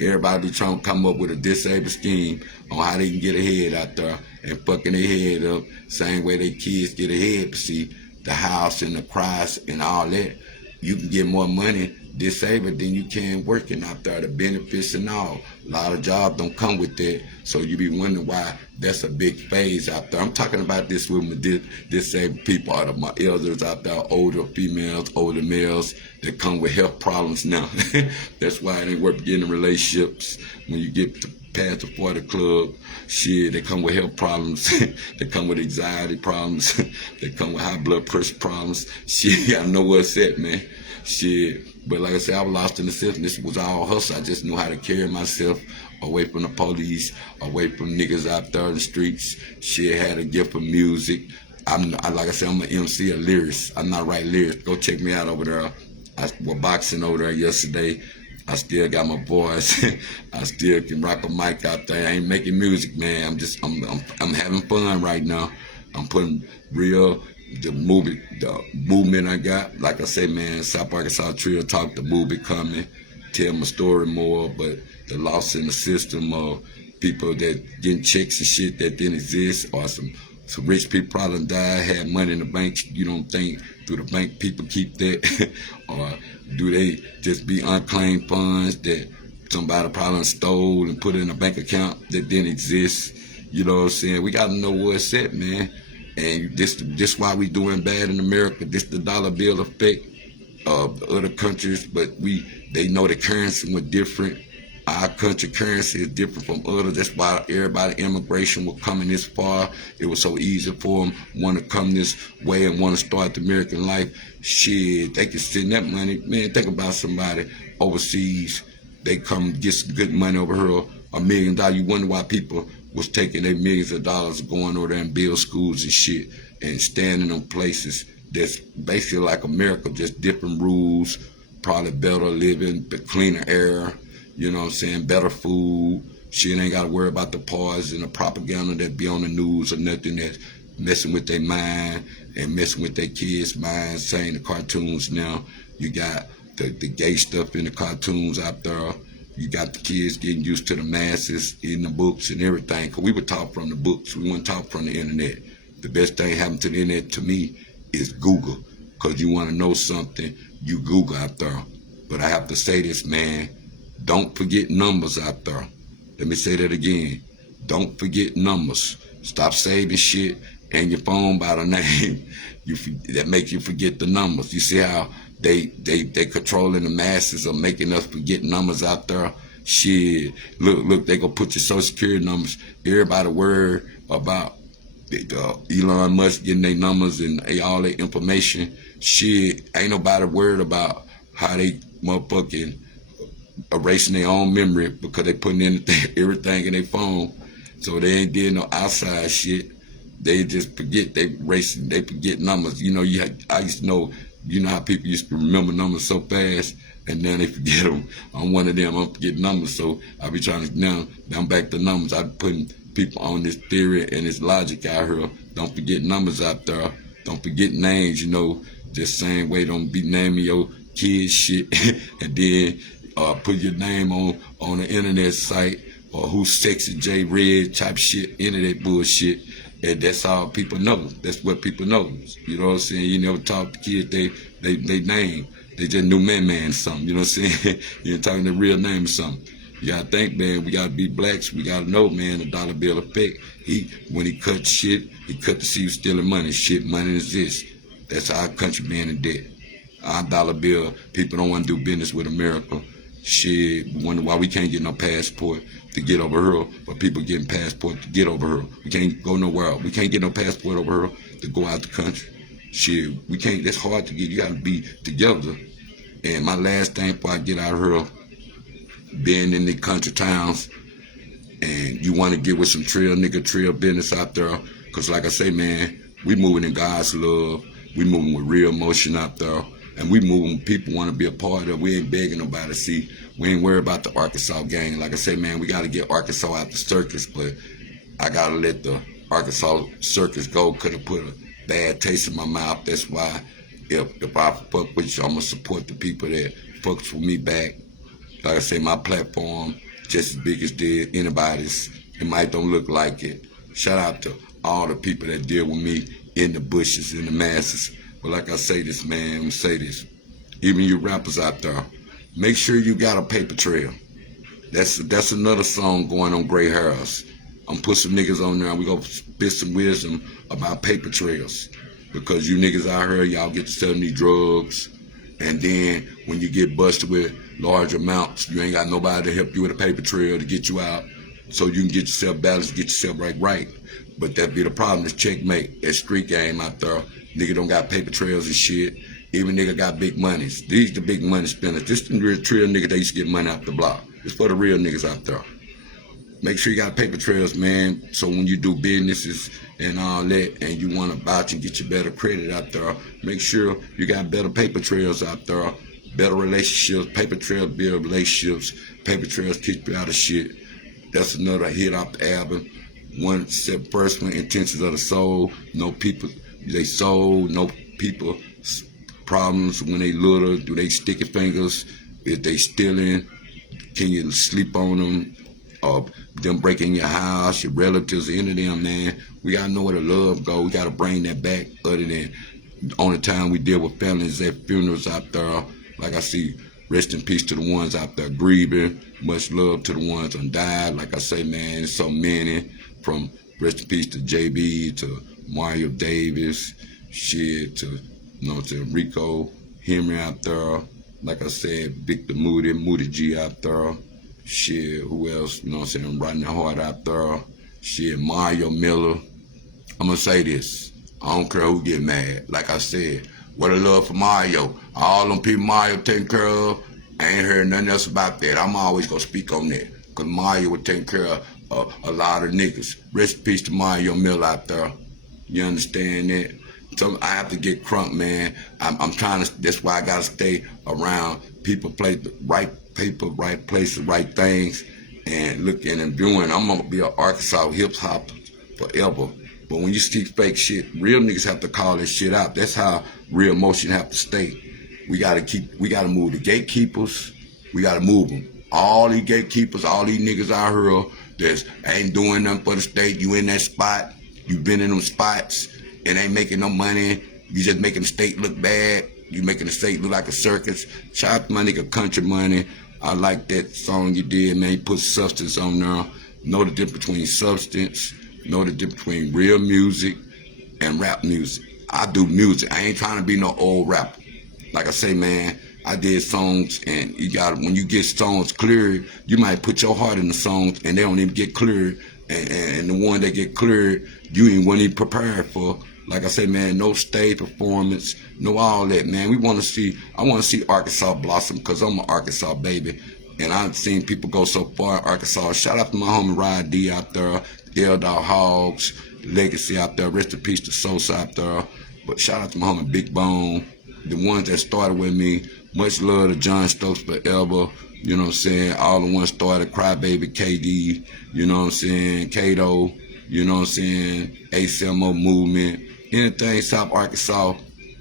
Everybody be trying to come up with a disabled scheme on how they can get ahead out there and fucking their head up. Same way they kids get ahead. But see, the house and the price and all that, you can get more money disabled than you can working out there, the benefits and all. A lot of jobs don't come with that, so you be wondering why that's a big phase out there. I'm talking about this with my disabled people, or my elders out there, older females, older males that come with health problems now. That's why it ain't worth getting in relationships. When you get to past the 40 club, shit, they come with health problems. They come with anxiety problems. They come with high blood pressure problems. Shit, I know where it's at, man. Shit. But like I said, I was lost in the system. This was all hustle. I just knew how to carry myself away from the police, away from niggas out there in the streets. Shit, had a gift for music. Like I said, I'm an MC, a lyricist. I'm not writing lyrics. Go check me out over there. I was boxing over there yesterday. I still got my voice. I still can rock a mic out there. I ain't making music, man. I'm having fun right now. I'm putting the movement I got. Like I say, man, South Arkansas Trio Talk, the movie coming, tell my story more, but the loss in the system of people that getting checks and shit that didn't exist, or some rich people probably died, had money in the bank. You don't think through the bank people keep that? Or do they just be unclaimed funds that somebody probably stole and put in a bank account that didn't exist? You know what I'm saying? We got to know where it's at, man. And this why we doing bad in America. This the dollar bill effect of other countries, but they know the currency was different. Our country currency is different from others. That's why everybody immigration was coming this far. It was so easy for them want to come this way and want to start the American life. Shit, they can send that money. Man, think about somebody overseas. They come get some good money over here $1 million. You wonder why people was taking their millions of dollars, going over there and build schools and shit, and standing on places that's basically like America, just different rules, probably better living, cleaner air, you know what I'm saying, better food. Shit, ain't got to worry about the poison and the propaganda that be on the news or nothing that's messing with their mind and messing with their kids' minds, saying the cartoons now. You got the gay stuff in the cartoons out there. You got the kids getting used to the masses in the books and everything. Because we were taught from the books. We weren't taught from the internet. The best thing happened to the internet to me is Google. Because you want to know something, you Google out there. But I have to say this, man. Don't forget numbers out there. Let me say that again. Don't forget numbers. Stop saving shit and your phone by the name. That make you forget the numbers. You see how they controlling the masses or making us forget numbers out there? Shit. Look, they gonna put your social security numbers. Everybody worried about Elon Musk getting their numbers and all their information. Shit, ain't nobody worried about how they motherfucking erasing their own memory because they putting in everything in their phone. So they ain't did no outside shit. They just forget, they forget numbers. You know, I used to know, you know how people used to remember numbers so fast, and then they forget them. I'm one of them, I forget numbers, so I be trying to, now I'm back to numbers. I be putting people on this theory and this logic out here. Don't forget numbers out there. Don't forget names, you know, just same way, don't be naming your kids shit, and then put your name on the internet site, or who's sexy J Red type shit, internet bullshit. And that's all people know. That's what people know. You know what I'm saying? You never talk to kids, they name. They just knew man something. You know what I'm saying? You ain't talking their real name or something. You gotta think, man, we gotta be blacks. We gotta know, man, the dollar bill effect. When he cut shit, he cut to see you stealing money. Shit, money exists. That's our country being in debt. Our dollar bill, people don't want to do business with America. Shit, wonder why we can't get no passport to get over here, but people getting passport to get over here. We can't go nowhere else. We can't get no passport over here to go out the country. Shit, we can't, that's hard to get. You gotta be together. And my last thing before I get out of here, being in the country towns, and you want to get with some trail business out there, because like I say, man, we moving in God's love. We moving with real emotion out there. And we moving, people want to be a part of. We ain't begging nobody to see. We ain't worried about the Arkansas gang. Like I say, man, we got to get Arkansas out the circus, but I got to let the Arkansas circus go. Could have put a bad taste in my mouth. That's why if I fuck with you, I'm going to support the people that fucks with me back. Like I say, my platform just as big as anybody's. It might don't look like it. Shout out to all the people that deal with me in the bushes, in the masses. But like I say this, man, I'm gonna say this. Even you rappers out there, make sure you got a paper trail. That's another song going on Gray Harris. I'm put some niggas on there and we gonna spit some wisdom about paper trails. Because you niggas out here, y'all get to selling these drugs. And then when you get busted with large amounts, you ain't got nobody to help you with a paper trail to get you out. So you can get yourself balanced, get yourself right. But that be the problem, is checkmate, that street game out there. Nigga don't got paper trails and shit. Even nigga got big monies. These the big money spenders. This the real trail nigga that used to get money out the block. It's for the real niggas out there. Make sure you got paper trails, man, so when you do businesses and all that, and you want to vouch and get your better credit out there, make sure you got better paper trails out there, better relationships. Paper trails build relationships. Paper trails keep you out of shit. That's another hit off the album. One, first one, Intentions of the Soul. No people, they soul. No people problems when they little. Do they sticky fingers? If they stealing, can you sleep on them? Or them breaking your house, your relatives, any of them, man. We gotta know where the love go. We gotta bring that back. Other than the only time we deal with families at funerals out there. Like I see, rest in peace to the ones out there grieving. Much love to the ones that died. Like I say, man, so many. From rest in peace to JB, to Mario Davis, shit, to, you know, to Rico Henry out there. Like I said, Victor Moody G out there. Shit, who else, you know what I'm saying, Rodney Hart out there. Shit, Mario Miller. I'm gonna say this, I don't care who get mad. Like I said, what a love for Mario. All them people Mario taking care of, I ain't heard nothing else about that. I'm always gonna speak on that. Because Mario was taking care of a lot of niggas. Rest in peace to Mario Mill out there. You understand that? So I have to get crunk, man. I'm trying to, that's why I got to stay around people, play the right people, right places, right things, and looking and viewing. I'm going to be an Arkansas hip-hop forever. But when you see fake shit, real niggas have to call this shit out. That's how real motion have to stay. We got to move the gatekeepers. We got to move them. All these gatekeepers, all these niggas out here that ain't doing nothing for the state. You in that spot. You been in them spots and ain't making no money. You just making the state look bad. You making the state look like a circus. Shout out to my nigga Country Money. I like that song you did, man. You put substance on there. Know the difference between substance. Know the difference between real music and rap music. I do music. I ain't trying to be no old rapper. Like I say, man, I did songs, and you got, when you get songs cleared, you might put your heart in the songs, and they don't even get cleared. And the one that get cleared, you ain't wasn't even prepared for. Like I say, man, no stage performance, no all that, man. I want to see Arkansas blossom, because I'm an Arkansas baby. And I've seen people go so far in Arkansas. Shout out to my homie Ryan D out there, the L-Dog Hogs, Legacy out there, rest in peace to Sosa out there. But shout out to my homie Big Bone, the ones that started with me. Much love to John Stokes forever. You know what I'm saying? All the ones started, Crybaby, KD, you know what I'm saying? Kato, you know what I'm saying? ACMO movement. Anything South Arkansas,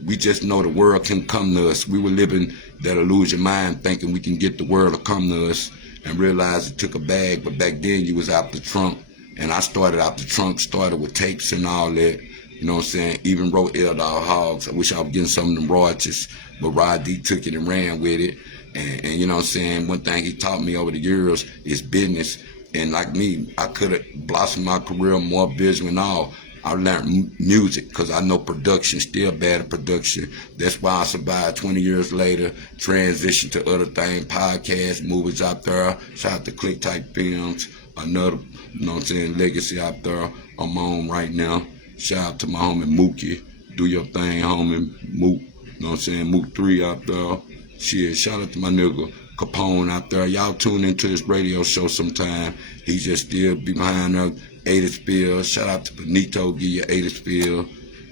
we just know the world can come to us. We were living that illusion mind, thinking we can get the world to come to us, and realize it took a bag. But back then you was out the trunk, and I started out the trunk, started with tapes and all that. You know what I'm saying? Even wrote L-Dog Hogs. I wish I was getting some of them royalties, but Rod D took it and ran with it. And you know what I'm saying? One thing he taught me over the years is business. And like me, I could have blossomed my career more business and all. I learned music because I know production, still bad at production. That's why I survived 20 years later, transitioned to other things, podcasts, movies out there. Shout out to Click Type Films, another, you know what I'm saying, legacy out there I'm on right now. Shout out to my homie Mookie. Do your thing, homie. Mook, you know what I'm saying? Mook 3 out there. Shit, shout out to my nigga Capone out there. Y'all tune into this radio show sometime. He just still be behind us. 80 spill. Shout out to Benito, give you 80 spill.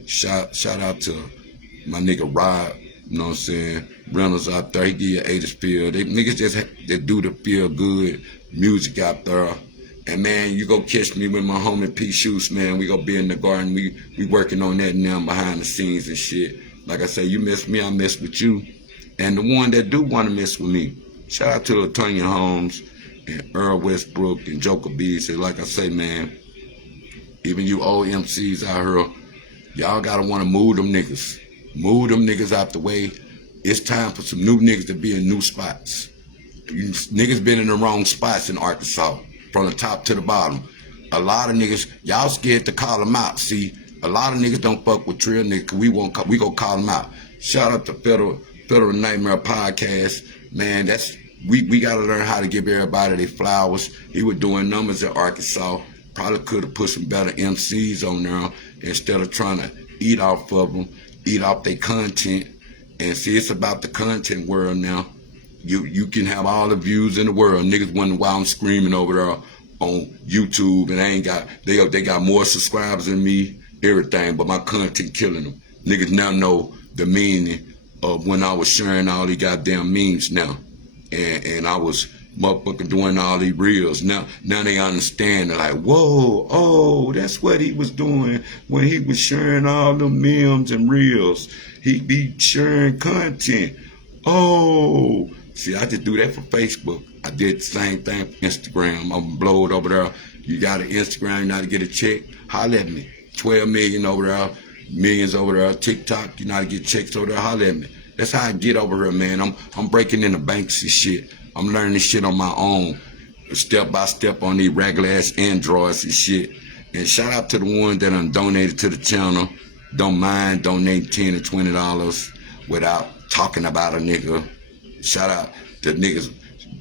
Shout out to my nigga Rod, you know what I'm saying? Reynolds out there, he give you 80 spill. They niggas just that do the feel good music out there. And man, you go catch me with my homie P Shoes, man. We go be in the garden. We working on that now behind the scenes and shit. Like I say, you miss me, I miss with you. And the one that do want to mess with me, shout out to LaTonya Holmes and Earl Westbrook and Joker B. So like I say, man, even you old MCs out here, y'all gotta want to move them niggas. Move them niggas out the way. It's time for some new niggas to be in new spots. You niggas been in the wrong spots in Arkansas, from the top to the bottom. A lot of niggas, y'all scared to call them out. See, a lot of niggas don't fuck with Trill niggas, cause we go call them out. Shout out to Federal Nightmare Podcast. Man, we gotta learn how to give everybody their flowers. He was doing numbers in Arkansas. Probably could have put some better MCs on there instead of trying to eat off of them, eat off their content. And see, it's about the content world now. You can have all the views in the world. Niggas wondering why I'm screaming over there on YouTube, and they got more subscribers than me, everything, but my content killing them. Niggas now know the meaning of when I was sharing all these goddamn memes now. And I was motherfucking doing all these reels. Now they understand. They're like, whoa, oh, that's what he was doing when he was sharing all the memes and reels. He be sharing content. Oh, see, I just do that for Facebook. I did the same thing for Instagram. I'm blowed over there. You got an Instagram, you know how to get a check? Holler at me. 12 million over there, millions over there. TikTok, you know how to get checks over there? Holler at me. That's how I get over here, man. I'm breaking in the banks and shit. I'm learning this shit on my own, step by step on these regular ass Androids and shit. And shout out to the ones that done donated to the channel. Don't mind donating $10 or $20 without talking about a nigga. Shout out to niggas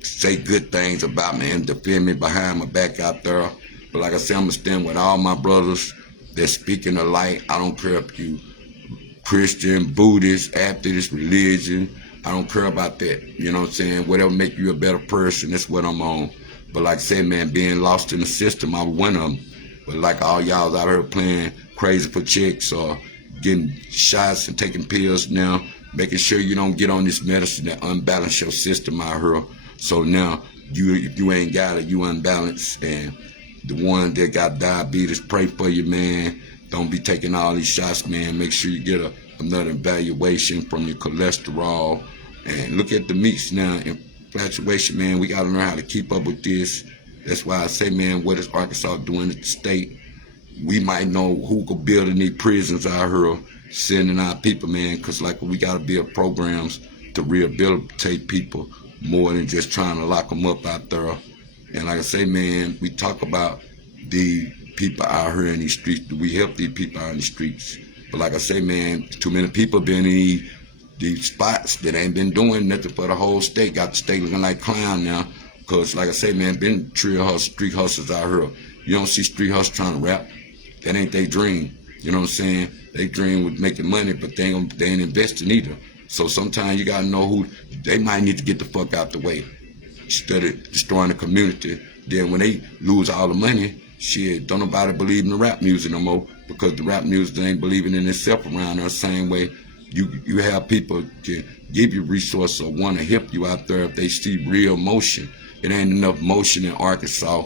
say good things about me and defend me behind my back out there. But like I said, I'm gonna stand with all my brothers that speak in the light. I don't care if you Christian, Buddhist, Baptist, religion. I don't care about that. You know what I'm saying? Whatever make you a better person, that's what I'm on. But like I said, man, being lost in the system, I was one of them. But like all y'all out here playing crazy for chicks or getting shots and taking pills now, making sure you don't get on this medicine that unbalance your system out here. So now if you ain't got it, you unbalanced. And the one that got diabetes, pray for you, man. Don't be taking all these shots, man. Make sure you get another evaluation from your cholesterol. And look at the meats now. Infatuation, man. We got to learn how to keep up with this. That's why I say, man, what is Arkansas doing at the state? We might know who could build any prisons out here, sending our people, man, because like we got to build programs to rehabilitate people more than just trying to lock them up out there. And like I say, man, we talk about the people out here in these streets. Do we help these people out in the streets? But like I say, man, too many people been in these spots that ain't been doing nothing for the whole state. Got the state looking like clown now. Because like I say, man, been street hustlers out here. You don't see street hustlers trying to rap. That ain't their dream. You know what I'm saying? They dream with making money, but they ain't investing either. So sometimes you got to know who, they might need to get the fuck out the way instead of destroying the community. Then when they lose all the money, shit, don't nobody believe in the rap music no more because the rap music ain't believing in itself around there the same way. You have people can give you resources or want to help you out there if they see real motion. It ain't enough motion in Arkansas,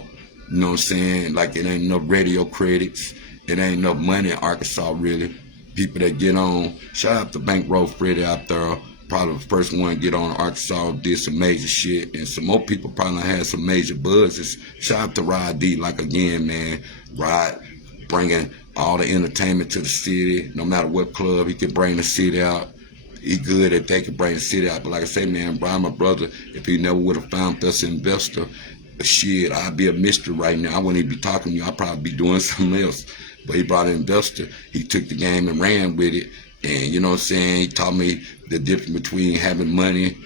you know what I'm saying? Like it ain't enough radio credits. It ain't enough money in Arkansas, really. People that get on, shout out to Bankroll Freddy out there, probably the first one to get on Arkansas, did some major shit, and some more people probably had some major buzzes. Shout out to Rod D, like again, man, Rod bringing all the entertainment to the city, no matter what club, he can bring the city out. He good at that, can bring the city out. But like I say, man, Brian, my brother, if he never would have found us an investor, shit, I'd be a mystery right now. I wouldn't even be talking to you. I'd probably be doing something else. But he brought an investor. He took the game and ran with it. And you know what I'm saying? He taught me the difference between having money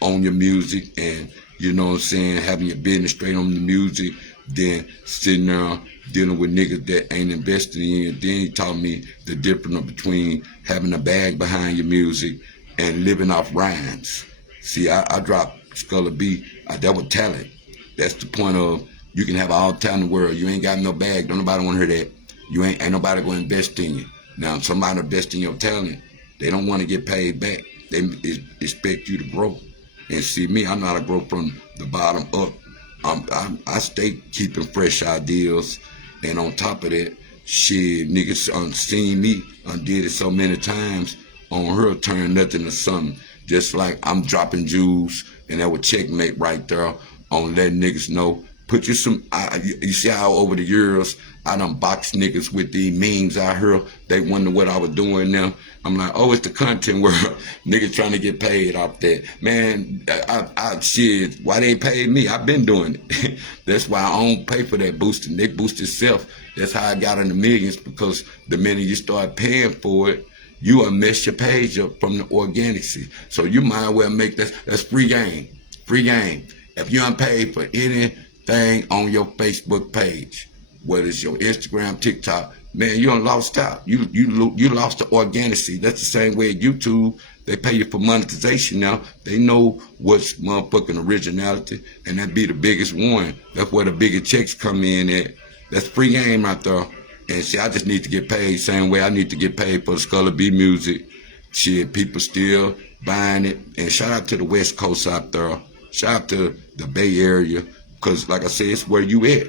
on your music and, you know what I'm saying, having your business straight on the music, then sitting there dealing with niggas that ain't investing in you. Then he taught me the difference between having a bag behind your music and living off rhymes. See, I dropped Skulla B. That was talent. That's the point of you can have all the talent in the world. You ain't got no bag. Don't nobody want to hear that. You ain't nobody going to invest in you. Now, if somebody invest in your talent, they don't want to get paid back. They expect you to grow. And see me, I'm not a grow from the bottom up. I stay keeping fresh ideas. And on top of that, shit, niggas seen me, did it so many times, on her turn nothing to something. Just like I'm dropping jewels, and that was checkmate right there on letting niggas know. Put you some, you see how over the years, I done boxed niggas with these memes out here. They wonder what I was doing now. I'm like, oh, it's the content world. Niggas trying to get paid off that. Man, shit, why they paid me? I've been doing it. That's why I don't pay for that boosting. They boost itself. That's how I got in the millions, because the minute you start paying for it, you will mess your page up from the organicity. So you might well make that's free game. Free game. If you ain't paid for anything on your Facebook page, whether it's your Instagram, TikTok, man, you done lost out. You lost the organicity. That's the same way at YouTube. They pay you for monetization now. They know what's motherfucking originality, and that be the biggest one. That's where the bigger checks come in at. That's free game right there. And see, I just need to get paid same way I need to get paid for the Skulla B music. Shit, people still buying it. And shout out to the West Coast out there. Shout out to the Bay Area. Because like I said, it's where you at.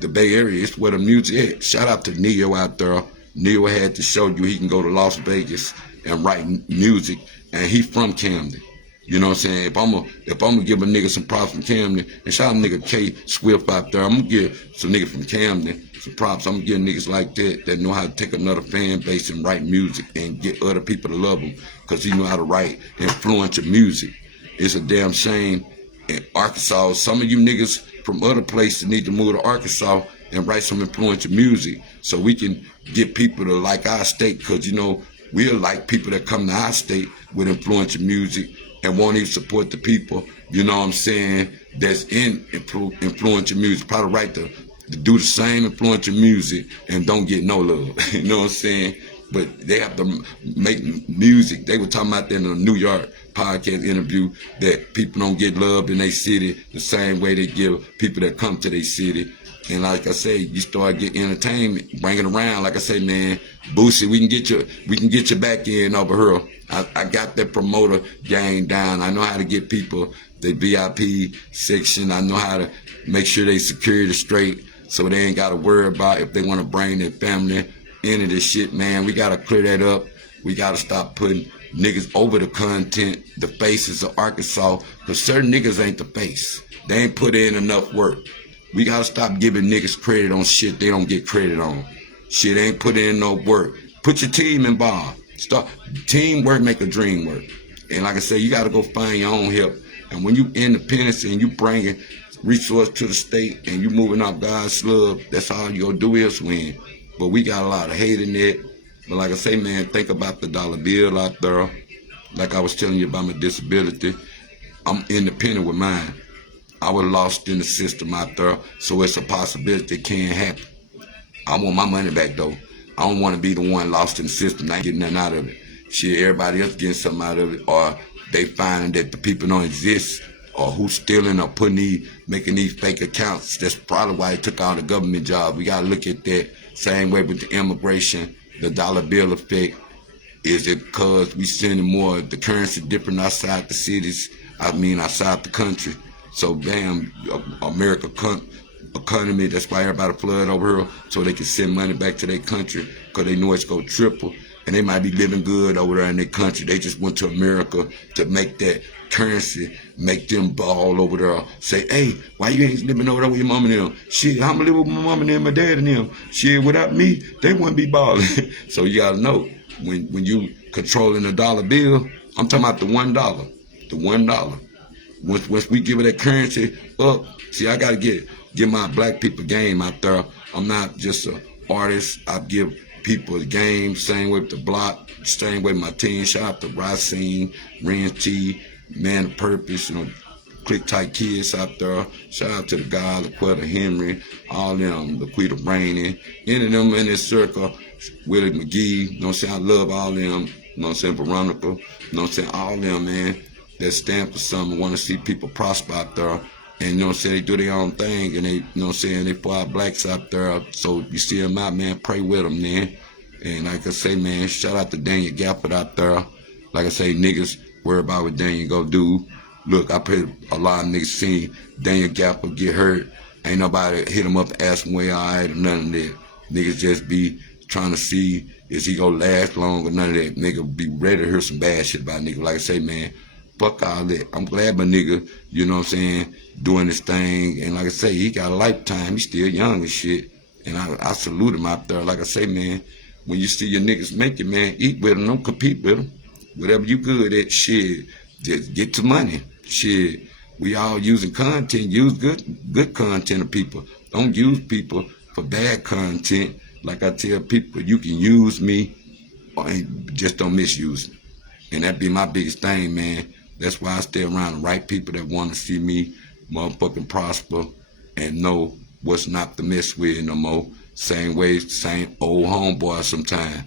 The Bay Area, it's where the music is. Shout out to Neo out there. Neo had to show you he can go to Las Vegas and write music. And he from Camden. You know what I'm saying? If I'm gonna give a nigga some props from Camden, and shout out nigga K Swift out there, I'm gonna give some nigga from Camden some props. I'm gonna give niggas like that know how to take another fan base and write music and get other people to love him, because he know how to write influential music. It's a damn shame in Arkansas, some of you niggas from other places need to move to Arkansas and write some influential music so we can get people to like our state, because you know we'll like people that come to our state with influential music and won't even support the people, you know what I'm saying, that's in influential music. Probably right to do the same influential music and don't get no love. You know what I'm saying? but they have to make music. They were talking about that in a New York podcast interview, that people don't get love in their city the same way they give people that come to their city. And like I say, you start getting entertainment, bring it around. Like I say, man, Boosie, we can get your back in over here. I got that promoter game down. I know how to get people the VIP section. I know how to make sure they security straight, so they ain't got to worry about if they want to bring their family into this shit, man. We got to clear that up. We got to stop putting niggas over the content, the faces of Arkansas, because certain niggas ain't the face. They ain't put in enough work. We got to stop giving niggas credit on shit they don't get credit on. Shit ain't put in no work. Put your team involved. Start teamwork, make a dream work. And like I say, you got to go find your own help. And when you independent and you bringing resource to the state and you moving up God's slug, that's all you gonna do is win. But we got a lot of hate in it. But like I say, man, think about the dollar bill out there. Like I was telling you about my disability, I'm independent with mine. I was lost in the system out there, so it's a possibility it can happen. I want my money back, though. I don't want to be the one lost in the system, not getting nothing out of it. Shit, everybody else getting something out of it, or they finding that the people don't exist, or who's stealing or making these fake accounts. That's probably why they took all the government jobs. We got to look at that same way with the immigration, the dollar bill effect. Is it because we sending more, the currency different outside the cities, outside the country? So damn, America economy, that's why everybody flood over here, so they can send money back to their country, because they know it's going to triple. And they might be living good over there in their country. They just went to America to make that currency, make them ball over there. Say, hey, why you ain't living over there with your mom and them? Shit, I'm going to live with my mom and them, my dad and them. Shit, without me, they wouldn't be balling. So you got to know, when you controlling the dollar bill, I'm talking about the $1. The $1. Once we give it that currency up, see, I got to give my black people game out there. I'm not just an artist. I give people a game, same way with the block, same way with my team. Shout out to Racine, Ren T, Man of Purpose, Click Tight Kids out there. Shout out to the guys, Laquetta Henry, all them, Laquita Rainey, any of them in this circle, Willie McGee, you know what I'm saying? I love all them, you know what I'm saying? Veronica, you know what I'm saying? All them, man, that stand for something, want to see people prosper out there. And, you know what I'm saying, they do their own thing, and they, you know what I'm saying, they put our blacks out there. So you see them out, man, pray with them, man. And like I say, man, shout out to Daniel Gafford out there. Like I say, niggas worry about what Daniel go do. Look, I put a lot of niggas seen Daniel Gafford get hurt. Ain't nobody hit him up and ask him where all right or none of that. Niggas just be trying to see, is he gonna last long or none of that. Nigga be ready to hear some bad shit about nigga. Like I say, man, fuck all that. I'm glad my nigga, you know what I'm saying, doing this thing. And like I say, he got a lifetime. He's still young and shit. And I salute him out there. Like I say, man, when you see your niggas make it, man, eat with them. Don't compete with them. Whatever you good at, shit, just get to money. Shit, we all using content. Use good content of people. Don't use people for bad content. Like I tell people, you can use me, or just don't misuse me. And that be my biggest thing, man. That's why I stay around the right people that want to see me motherfucking prosper and know what's not to mess with no more. Same way, same old homeboys sometimes.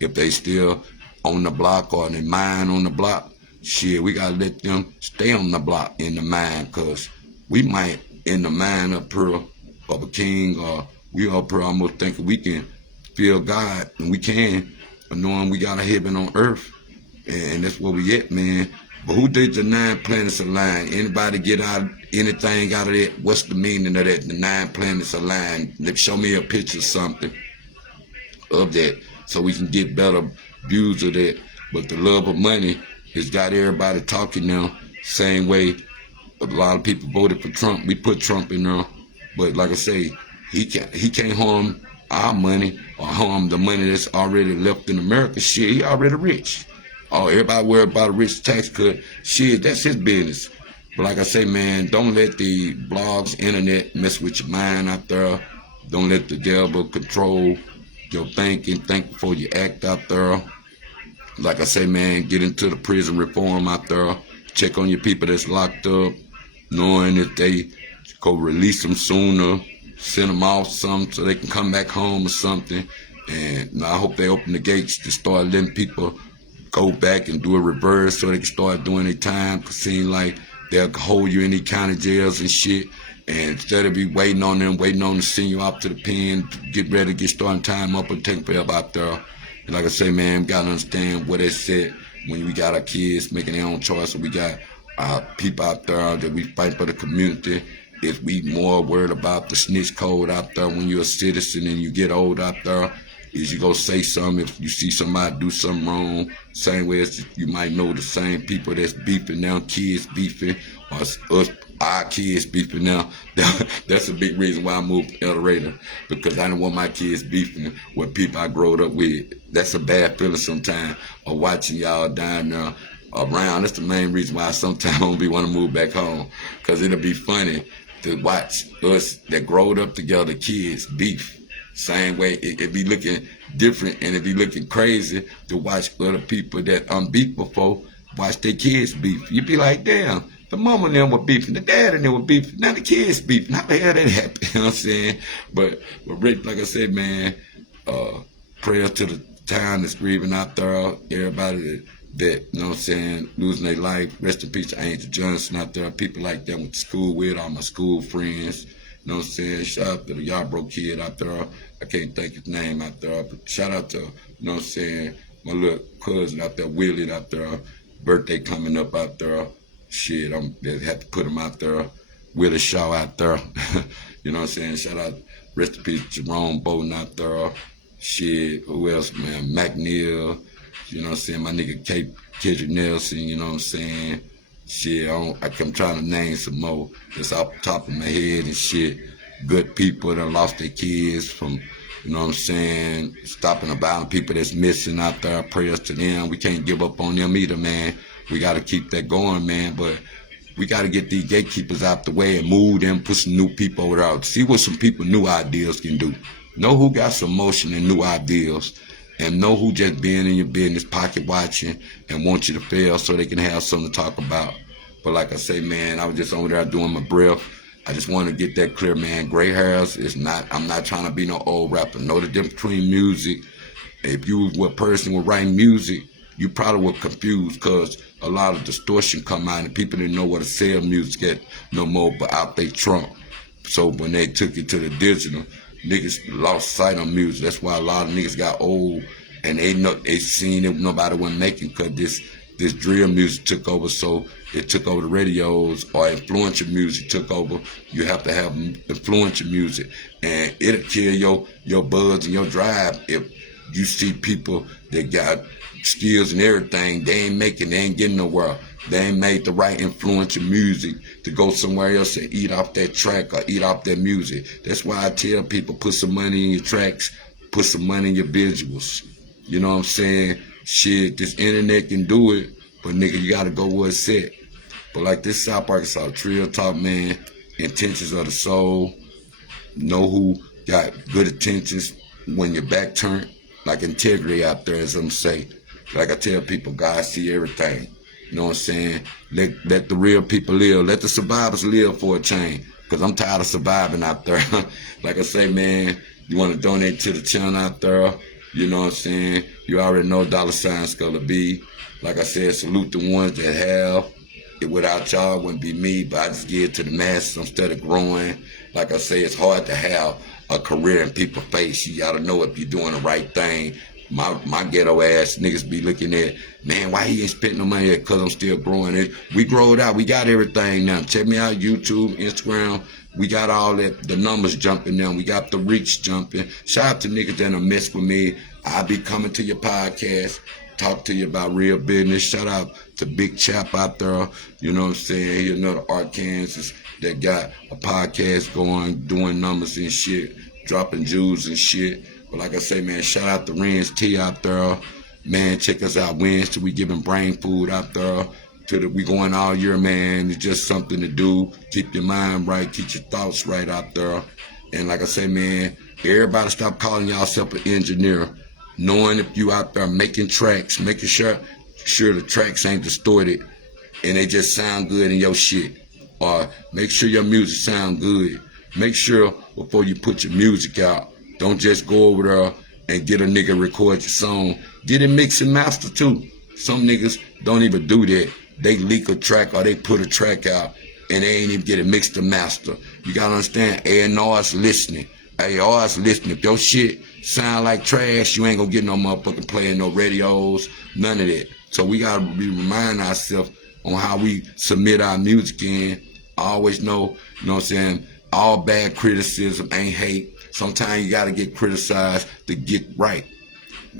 If they still on the block or they mind on the block, shit, we got to let them stay on the block in the mind, because we might in the mind up here of a king, or we up here almost thinking we can feel God, and we can, knowing we got a heaven on earth. And that's where we at, man. But who did the 9 planets align? Anybody get out anything out of that? What's the meaning of that? The 9 planets align. Show me a picture of something of that so we can get better views of that. But the love of money has got everybody talking now. Same way a lot of people voted for Trump. We put Trump in there. But like I say, he can't harm our money or harm the money that's already left in America. Shit, he already rich. Oh, everybody worry about a rich tax cut. Shit, that's his business. But like I say, man, don't let the blogs, internet mess with your mind out there. Don't let the devil control your thinking. Think before you act out there. Like I say, man, get into the prison reform out there. Check on your people that's locked up, knowing if they go release them sooner, send them off something so they can come back home or something. And I hope they open the gates to start letting people go back and do a reverse so they can start doing their time. Cause it seems like they'll hold you in any kind of jails and shit. And instead of be waiting on them to send you out to the pen, get ready to get starting time up and take forever out there. And like I say, man, we gotta understand what it said when we got our kids making their own choice, and we got our people out there that we fight for the community. If we more worried about the snitch code out there when you're a citizen and you get old out there, is you go say something if you see somebody do something wrong. Same way as you might know the same people that's beefing now, kids beefing, or us, our kids beefing now. That's a big reason why I moved to El Dorado, because I don't want my kids beefing with people I growed up with. That's a bad feeling sometimes, or watching y'all down there around. That's the main reason why sometimes I don't be want to move back home, because it'll be funny to watch us that growed up together, kids beef. Same way, it be looking different and it be looking crazy to watch other people that beef before watch their kids beef. You be like, damn, the mama and them were beefing, the dad and them were beefing, now the kids beefing. How the hell that happen? You know what I'm saying? But Rick, like I said, man, prayers to the town that's grieving out there, everybody that, you know what I'm saying, losing their life. Rest in peace to Angel Johnson out there, people like that went to school with, all my school friends. You know what I'm saying? Shout out to the Yarbrough kid out there. I can't think his name out there. But shout out to, you know what I'm saying, my little cousin out there, Willie out there. Birthday coming up out there. Shit, they had to put him out there. Willie Shaw out there. You know what I'm saying? Shout out, rest in peace, Jerome Bowden out there. Shit, who else, man? McNeil. You know what I'm saying? My nigga Kendrick Nelson, you know what I'm saying? Shit, I'm trying to name some more. Just off the top of my head and shit. Good people that lost their kids from, you know what I'm saying, stopping the violent people that's missing out there. Prayers to them. We can't give up on them either, man. We got to keep that going, man. But we got to get these gatekeepers out the way and move them, put some new people over there. See what some people, new ideas can do. Know who got some motion and new ideas. And know who just being in your business, pocket watching, and want you to fail so they can have something to talk about. But like I say, man, I was just over there doing my breath. I just want to get that clear, man. Gray hairs is not, I'm not trying to be no old rapper. Know the difference between music. If you were a person who writing music, you probably were confused because a lot of distortion come out and people didn't know what to sell music at no more, but out they trunk. So when they took it to the digital, niggas lost sight on music. That's why a lot of niggas got old and they seen it nobody wasn't making, because this drill music took over, so it took over the radios, or influential music took over. You have to have influential music, and it'll kill your buzz and your drive if you see people that got skills and everything, they ain't getting nowhere. They ain't made the right influential music to go somewhere else and eat off that track or eat off that music. That's why I tell people, put some money in your tracks, put some money in your visuals. You know what I'm saying? Shit, this internet can do it, but nigga, you gotta go where it's at. But like this South Arkansas Trill Talk, man, intentions of the soul. Know who got good intentions when your back turned, like integrity out there, as I'm saying. Like I tell people, God see everything. You know what I'm saying? Let the real people live. Let the survivors live for a change. Because I'm tired of surviving out there. Like I say, man, you want to donate to the channel out there. You know what I'm saying? You already know $sign Skulla B. Like I said, salute the ones that have. Without y'all, it wouldn't be me, but I just give it to the masses instead of growing. Like I say, it's hard to have a career in people's face. You gotta know if you're doing the right thing. My ghetto ass niggas be looking at, man, why he ain't spending no money? Because I'm still growing it. We growed out. We got everything now. Check me out, YouTube, Instagram. We got all that, the numbers jumping now. We got the reach jumping. Shout out to niggas that done mess with me. I'll be coming to your podcast, talk to you about real business. Shout out to Big Chap out there. You know what I'm saying? He's another Arkansas that got a podcast going, doing numbers and shit, dropping jewels and shit. But like I say, man, shout out to Ren's T out there. Man, check us out Wednesday. We giving brain food out there. We going all year, man. It's just something to do. Keep your mind right. Keep your thoughts right out there. And like I say, man, everybody stop calling yourself an engineer. Knowing if you out there making tracks, making sure the tracks ain't distorted and they just sound good in your shit. Or make sure your music sound good. Make sure before you put your music out, don't just go over there and get a nigga record your song. Get it mix and master too. Some niggas don't even do that. They leak a track or they put a track out and they ain't even get it mixed and master. You gotta understand, A&R's listening. A&R's listening. If your shit sound like trash, you ain't gonna get no motherfucking playing no radios, none of that. So we gotta be reminding ourselves on how we submit our music in. I always know, you know what I'm saying, all bad criticism ain't hate. Sometimes you gotta get criticized to get right.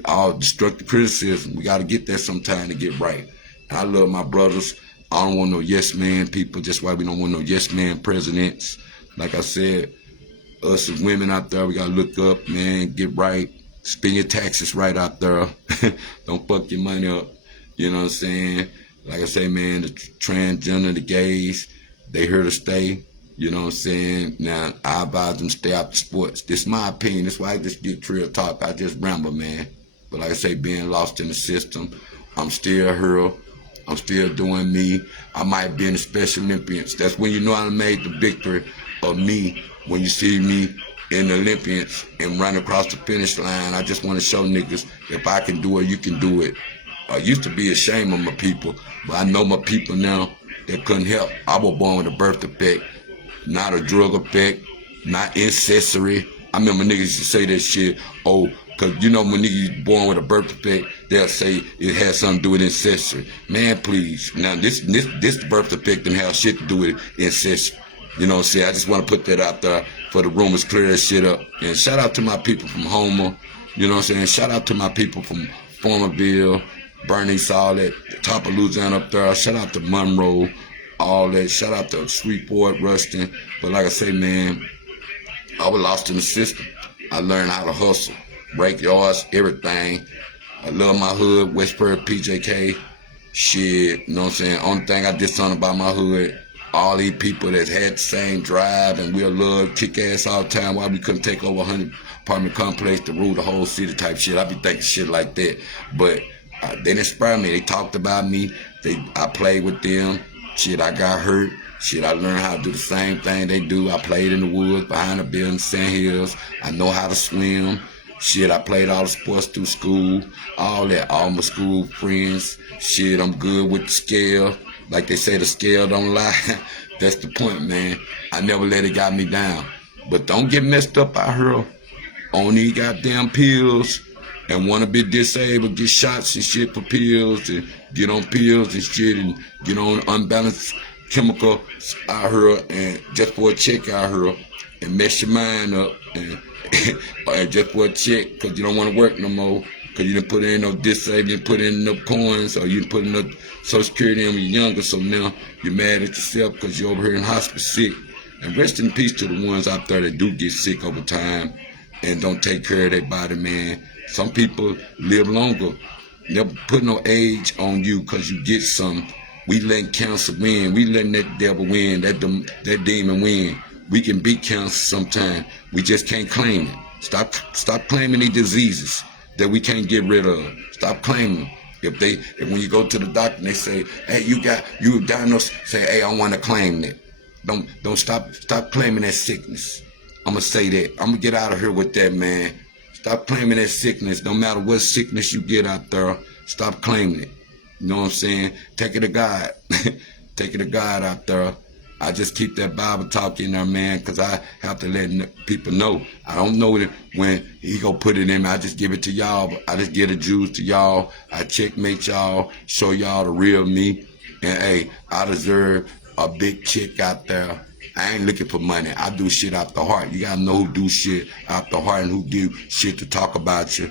All destructive criticism, we gotta get there sometime to get right. And I love my brothers. I don't want no yes man people, just why we don't want no yes man presidents. Like I said, us as women out there, we gotta look up, man, get right, spend your taxes right out there. Don't fuck your money up. You know what I'm saying? Like I say, man, the transgender, the gays, they here to stay. You know what I'm saying? Now, I advise them stay out the sports. This is my opinion. That's why I just get real talk. I just ramble, man. But like I say, being lost in the system, I'm still here. I'm still doing me. I might be in the Special Olympics. That's when you know I made the victory of me. When you see me in the Olympics and run across the finish line, I just want to show niggas, if I can do it, you can do it. I used to be ashamed of my people, but I know my people now that couldn't help. I was born with a birth defect, not a drug effect, not ancestry. I remember niggas used to say that shit, oh, because you know when niggas born with a birth defect, they'll say it has something to do with ancestry. Man, please. Now, this birth defect didn't have shit to do with ancestry. You know what I'm saying? I just want to put that out there for the rumors, clear that shit up. And shout out to my people from Homer. You know what I'm saying? Shout out to my people from Farmerville, Bernice, all that, the top of Louisiana up there. Shout out to Monroe, all that. Shout out to Shreveport, Ruston. But like I say, man, I was lost in the system. I learned how to hustle, break yards, everything. I love my hood, Westport, PJK. Shit, you know what I'm saying? Only thing I did something about my hood, all these people that had the same drive and we'll love kick ass all the time, why we couldn't take over 100 apartment complex to rule the whole city type shit. I be thinking shit like that. But they inspired me. They talked about me. I played with them. Shit, I got hurt. Shit, I learned how to do the same thing they do. I played in the woods, behind the building, sand hills. I know how to swim. Shit, I played all the sports through school. All that, all my school friends. Shit, I'm good with the scale. Like they say, the scale don't lie. That's the point, man. I never let it got me down. But don't get messed up out here on these goddamn pills and want to be disabled, get shots and shit for pills and get on pills and shit and get on unbalanced chemical out here and just for a check out here and mess your mind up and just for a check because you don't want to work no more because you didn't put in no disabled, you didn't put in no coins or you didn't put in no Social Security when you're younger, so now you're mad at yourself because you're over here in hospice sick. And rest in peace to the ones out there that do get sick over time and don't take care of their body, man. Some people live longer. Never put no age on you because you get some. We letting cancer win. We letting that devil win, that demon win. We can beat cancer sometime. We just can't claim it. Stop claiming these diseases that we can't get rid of. Stop claiming them. If when you go to the doctor and they say, hey, you diagnosed, say, hey, I want to claim that. Don't stop claiming that sickness. I'm going to say that. I'm going to get out of here with that, man. Stop claiming that sickness. No matter what sickness you get out there, stop claiming it. You know what I'm saying? Take it to God. Take it to God out there. I just keep that Bible talk in there, man, because I have to let people know. I don't know that when he go put it in me, I just give it to y'all. I just give the Jews to y'all. I checkmate y'all, show y'all the real me. And, hey, I deserve a big chick out there. I ain't looking for money. I do shit out the heart. You gotta know who do shit out the heart and who do shit to talk about you.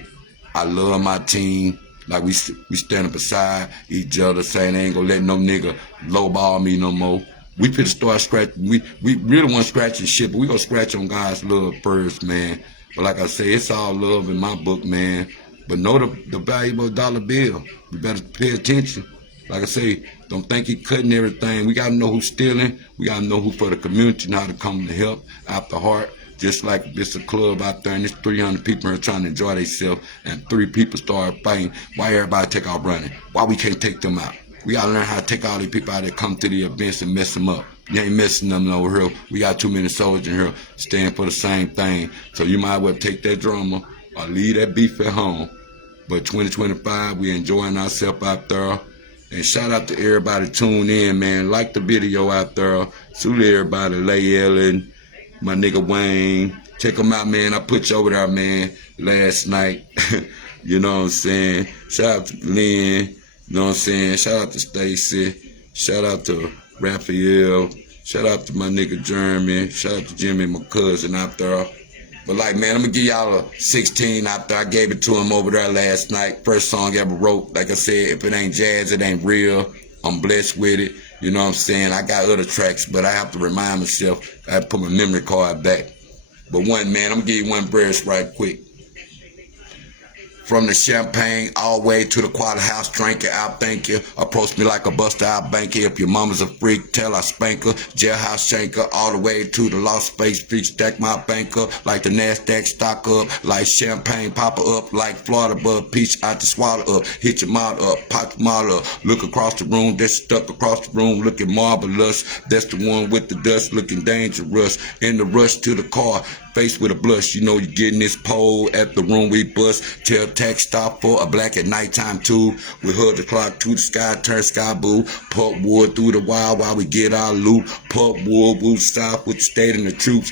I love my team. Like we standing beside each other saying they ain't gonna let no nigga lowball me no more. We finna start scratching. We really want scratching shit, but we gonna scratch on God's love first, man. But like I say, it's all love in my book, man. But know the valuable dollar bill. You better pay attention. Like I say, don't think he cutting everything. We gotta know who's stealing. We gotta know who for the community and how to come to help out the heart. Just like if it's a club out there and there's 300 people here trying to enjoy themselves and 3 people start fighting, why everybody take off running? Why we can't take them out? We gotta learn how to take all these people out that come to the events and mess them up. You ain't messing them over here. We got too many soldiers in here staying for the same thing. So you might as well take that drama or leave that beef at home. But 2025, we enjoying ourselves out there. And shout out to everybody tuned in, man. Like the video out there. Salute everybody, Lay Ellen, my nigga Wayne. Check them out, man. I put you over there, man, last night. You know what I'm saying? Shout out to Lynn. You know what I'm saying? Shout out to Stacy. Shout out to Raphael. Shout out to my nigga Jeremy. Shout out to Jimmy, my cousin out there. But like, man, I'm gonna give y'all a 16 out there. I gave it to him over there last night. First song I ever wrote. Like I said, if it ain't jazz, it ain't real. I'm blessed with it. You know what I'm saying? I got other tracks, but I have to remind myself. I have to put my memory card back. But one, man, I'm gonna give you one verse right quick. From the champagne all the way to the quarter house drinker, I'll thank you. Approach me like a buster, I'll bank you. If your mama's a freak, tell I spank her. Jailhouse shanker all the way to the lost space street. Stack my banker like the NASDAQ stock up. Like champagne pop up like Florida bud. Peach out the swallow up. Hit your model up, pop your model up. Look across the room, that's stuck across the room. Looking marvelous, that's the one with the dust. Looking dangerous. In the rush to the car. Faced with a blush, you know you getting this pole at the room we bust. Tell tax stop for a black at nighttime too. We hood the clock to the sky, turn sky blue. Put wood through the wild while we get our loot. Put wood, move south with the state and the troops.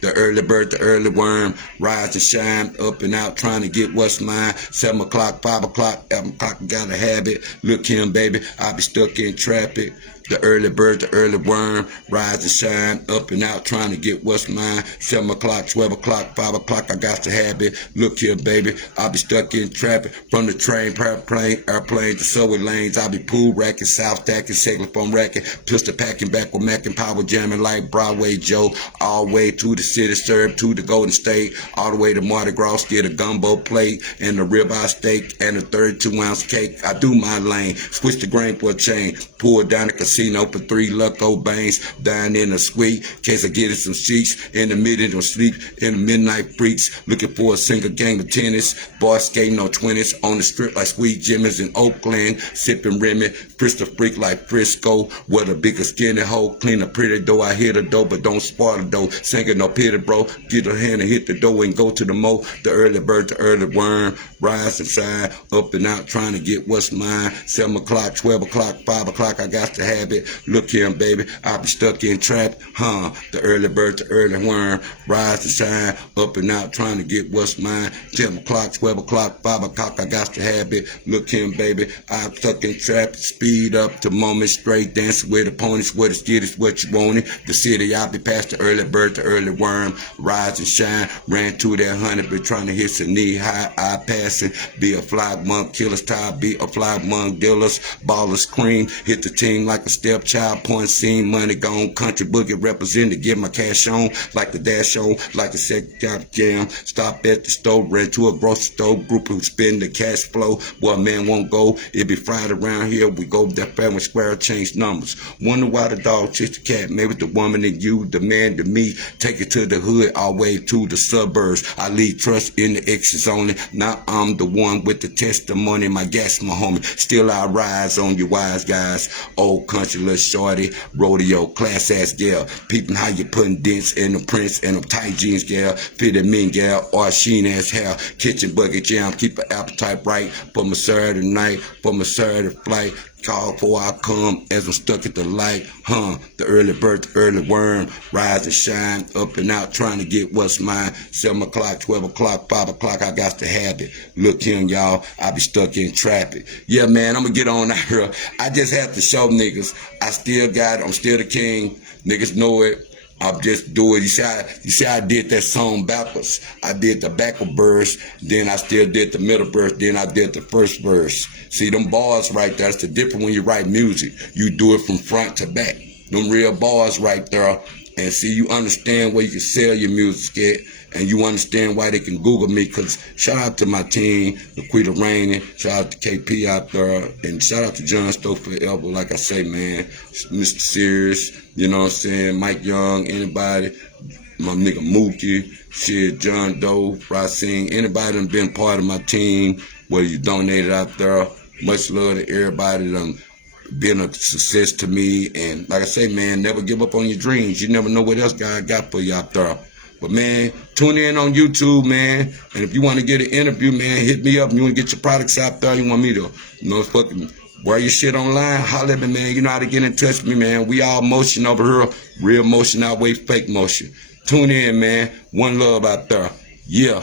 The early bird, the early worm. Rise and shine, up and out, trying to get what's mine. 7 o'clock, 5 o'clock, 11 o'clock, I got a habit. Look him, baby, I be stuck in traffic. The early bird, the early worm, rise and shine, up and out, trying to get what's mine. 7 o'clock, 12 o'clock, 5 o'clock, I got to have it. Look here, baby, I'll be stuck in traffic. From the train, airplane to subway lanes, I'll be pool racking, south stacking, segling from racking, pistol packing, back with Mac and power jamming like Broadway Joe. All the way to the city, served to the Golden State, all the way to Mardi Gras, get a gumbo plate and a ribeye steak and a 32-ounce cake. I do my lane, switch the grain for a chain, pull down the casino for 3 Lucko Bangs, down in the suite, case I get it some sheets, in the midnight or sleep, in the midnight freaks, looking for a single game of tennis, bar skating on 20s, on the strip like Sweet Jimmy's in Oakland, sipping Remy, Crystal freak like Frisco, with a bigger skinny hoe, clean a pretty dough, I hit the dough, but don't spoil the dough, singing no pity bro, get a hand and hit the dough and go to the mo, the early bird, the early worm, rise and shine, up and out, trying to get what's mine, 7 o'clock, 12 o'clock, 5 o'clock, I got to have it. Look here, baby, I'll be stuck in trap. The early bird, the early worm, rise and shine, up and out, trying to get what's mine. 10 o'clock, 12 o'clock, 5 o'clock, I got to have it. Look here, baby, I'm stuck in trap. Speed up to moment, straight dancing with the ponies, what it's get is what you want it. The city, I'll be past the early bird, the early worm, rise and shine. Ran to that 100, been trying to hit some knee high, eye passing. Be a fly monk, killer's tie, be a fly monk, dealers, ballers, cream. Hit the team like a stepchild, point scene, money gone, country boogie represented, get my cash on, like the dash on, like the second jam. Stop at the store, ran to a grocery store, group who spend the cash flow. Well, man won't go, it be Friday around here, we go that family square, change numbers. Wonder why the dog chased the cat, maybe the woman and you, the man to me, take it to the hood, all the way to the suburbs. I leave trust in the exes only, now I'm the one with the testimony, my gas, my homie, still I rise on you wise guys. Old country, little shorty, rodeo, class ass gal, peeping how you putting dents in the prints and them tight jeans gal, fitted mean gal, or sheen ass hair, kitchen bucket jam, keep an appetite right, for my Saturday night, for my Saturday flight, call before I come as I'm stuck at the light, the early bird, the early worm, rise and shine, up and out, trying to get what's mine, 7 o'clock, 12 o'clock, 5 o'clock, I got to have it. Look here, y'all, I be stuck in traffic. Yeah, man, I'm gonna get on out here. I just have to show niggas, I still got it, I'm still the king, niggas know it. I'll just do it. You see, I did that song backwards. I did the backward verse, then I still did the middle verse, then I did the first verse. See, them bars right there, that's the difference when you write music. You do it from front to back. Them real bars right there. And see, you understand where you can sell your music at, and you understand why they can Google me, because shout out to my team, Laquita Rainey, shout out to KP out there, and shout out to John Stowe forever, like I say, man, Mr. Serious, you know what I'm saying, Mike Young, anybody, my nigga Mookie, shit, John Doe, Racine, anybody done been part of my team, whether you donated out there, much love to everybody done been a success to me. And like I say, man, never give up on your dreams. You never know what else God got for you out there. But, man, tune in on YouTube, man. And if you want to get an interview, man, hit me up. You want to get your products out there, you want me to, fucking wear your shit online, holler at me, man. You know how to get in touch with me, man. We all motion over here. Real motion outweighs fake motion. Tune in, man. One love out there. Yeah.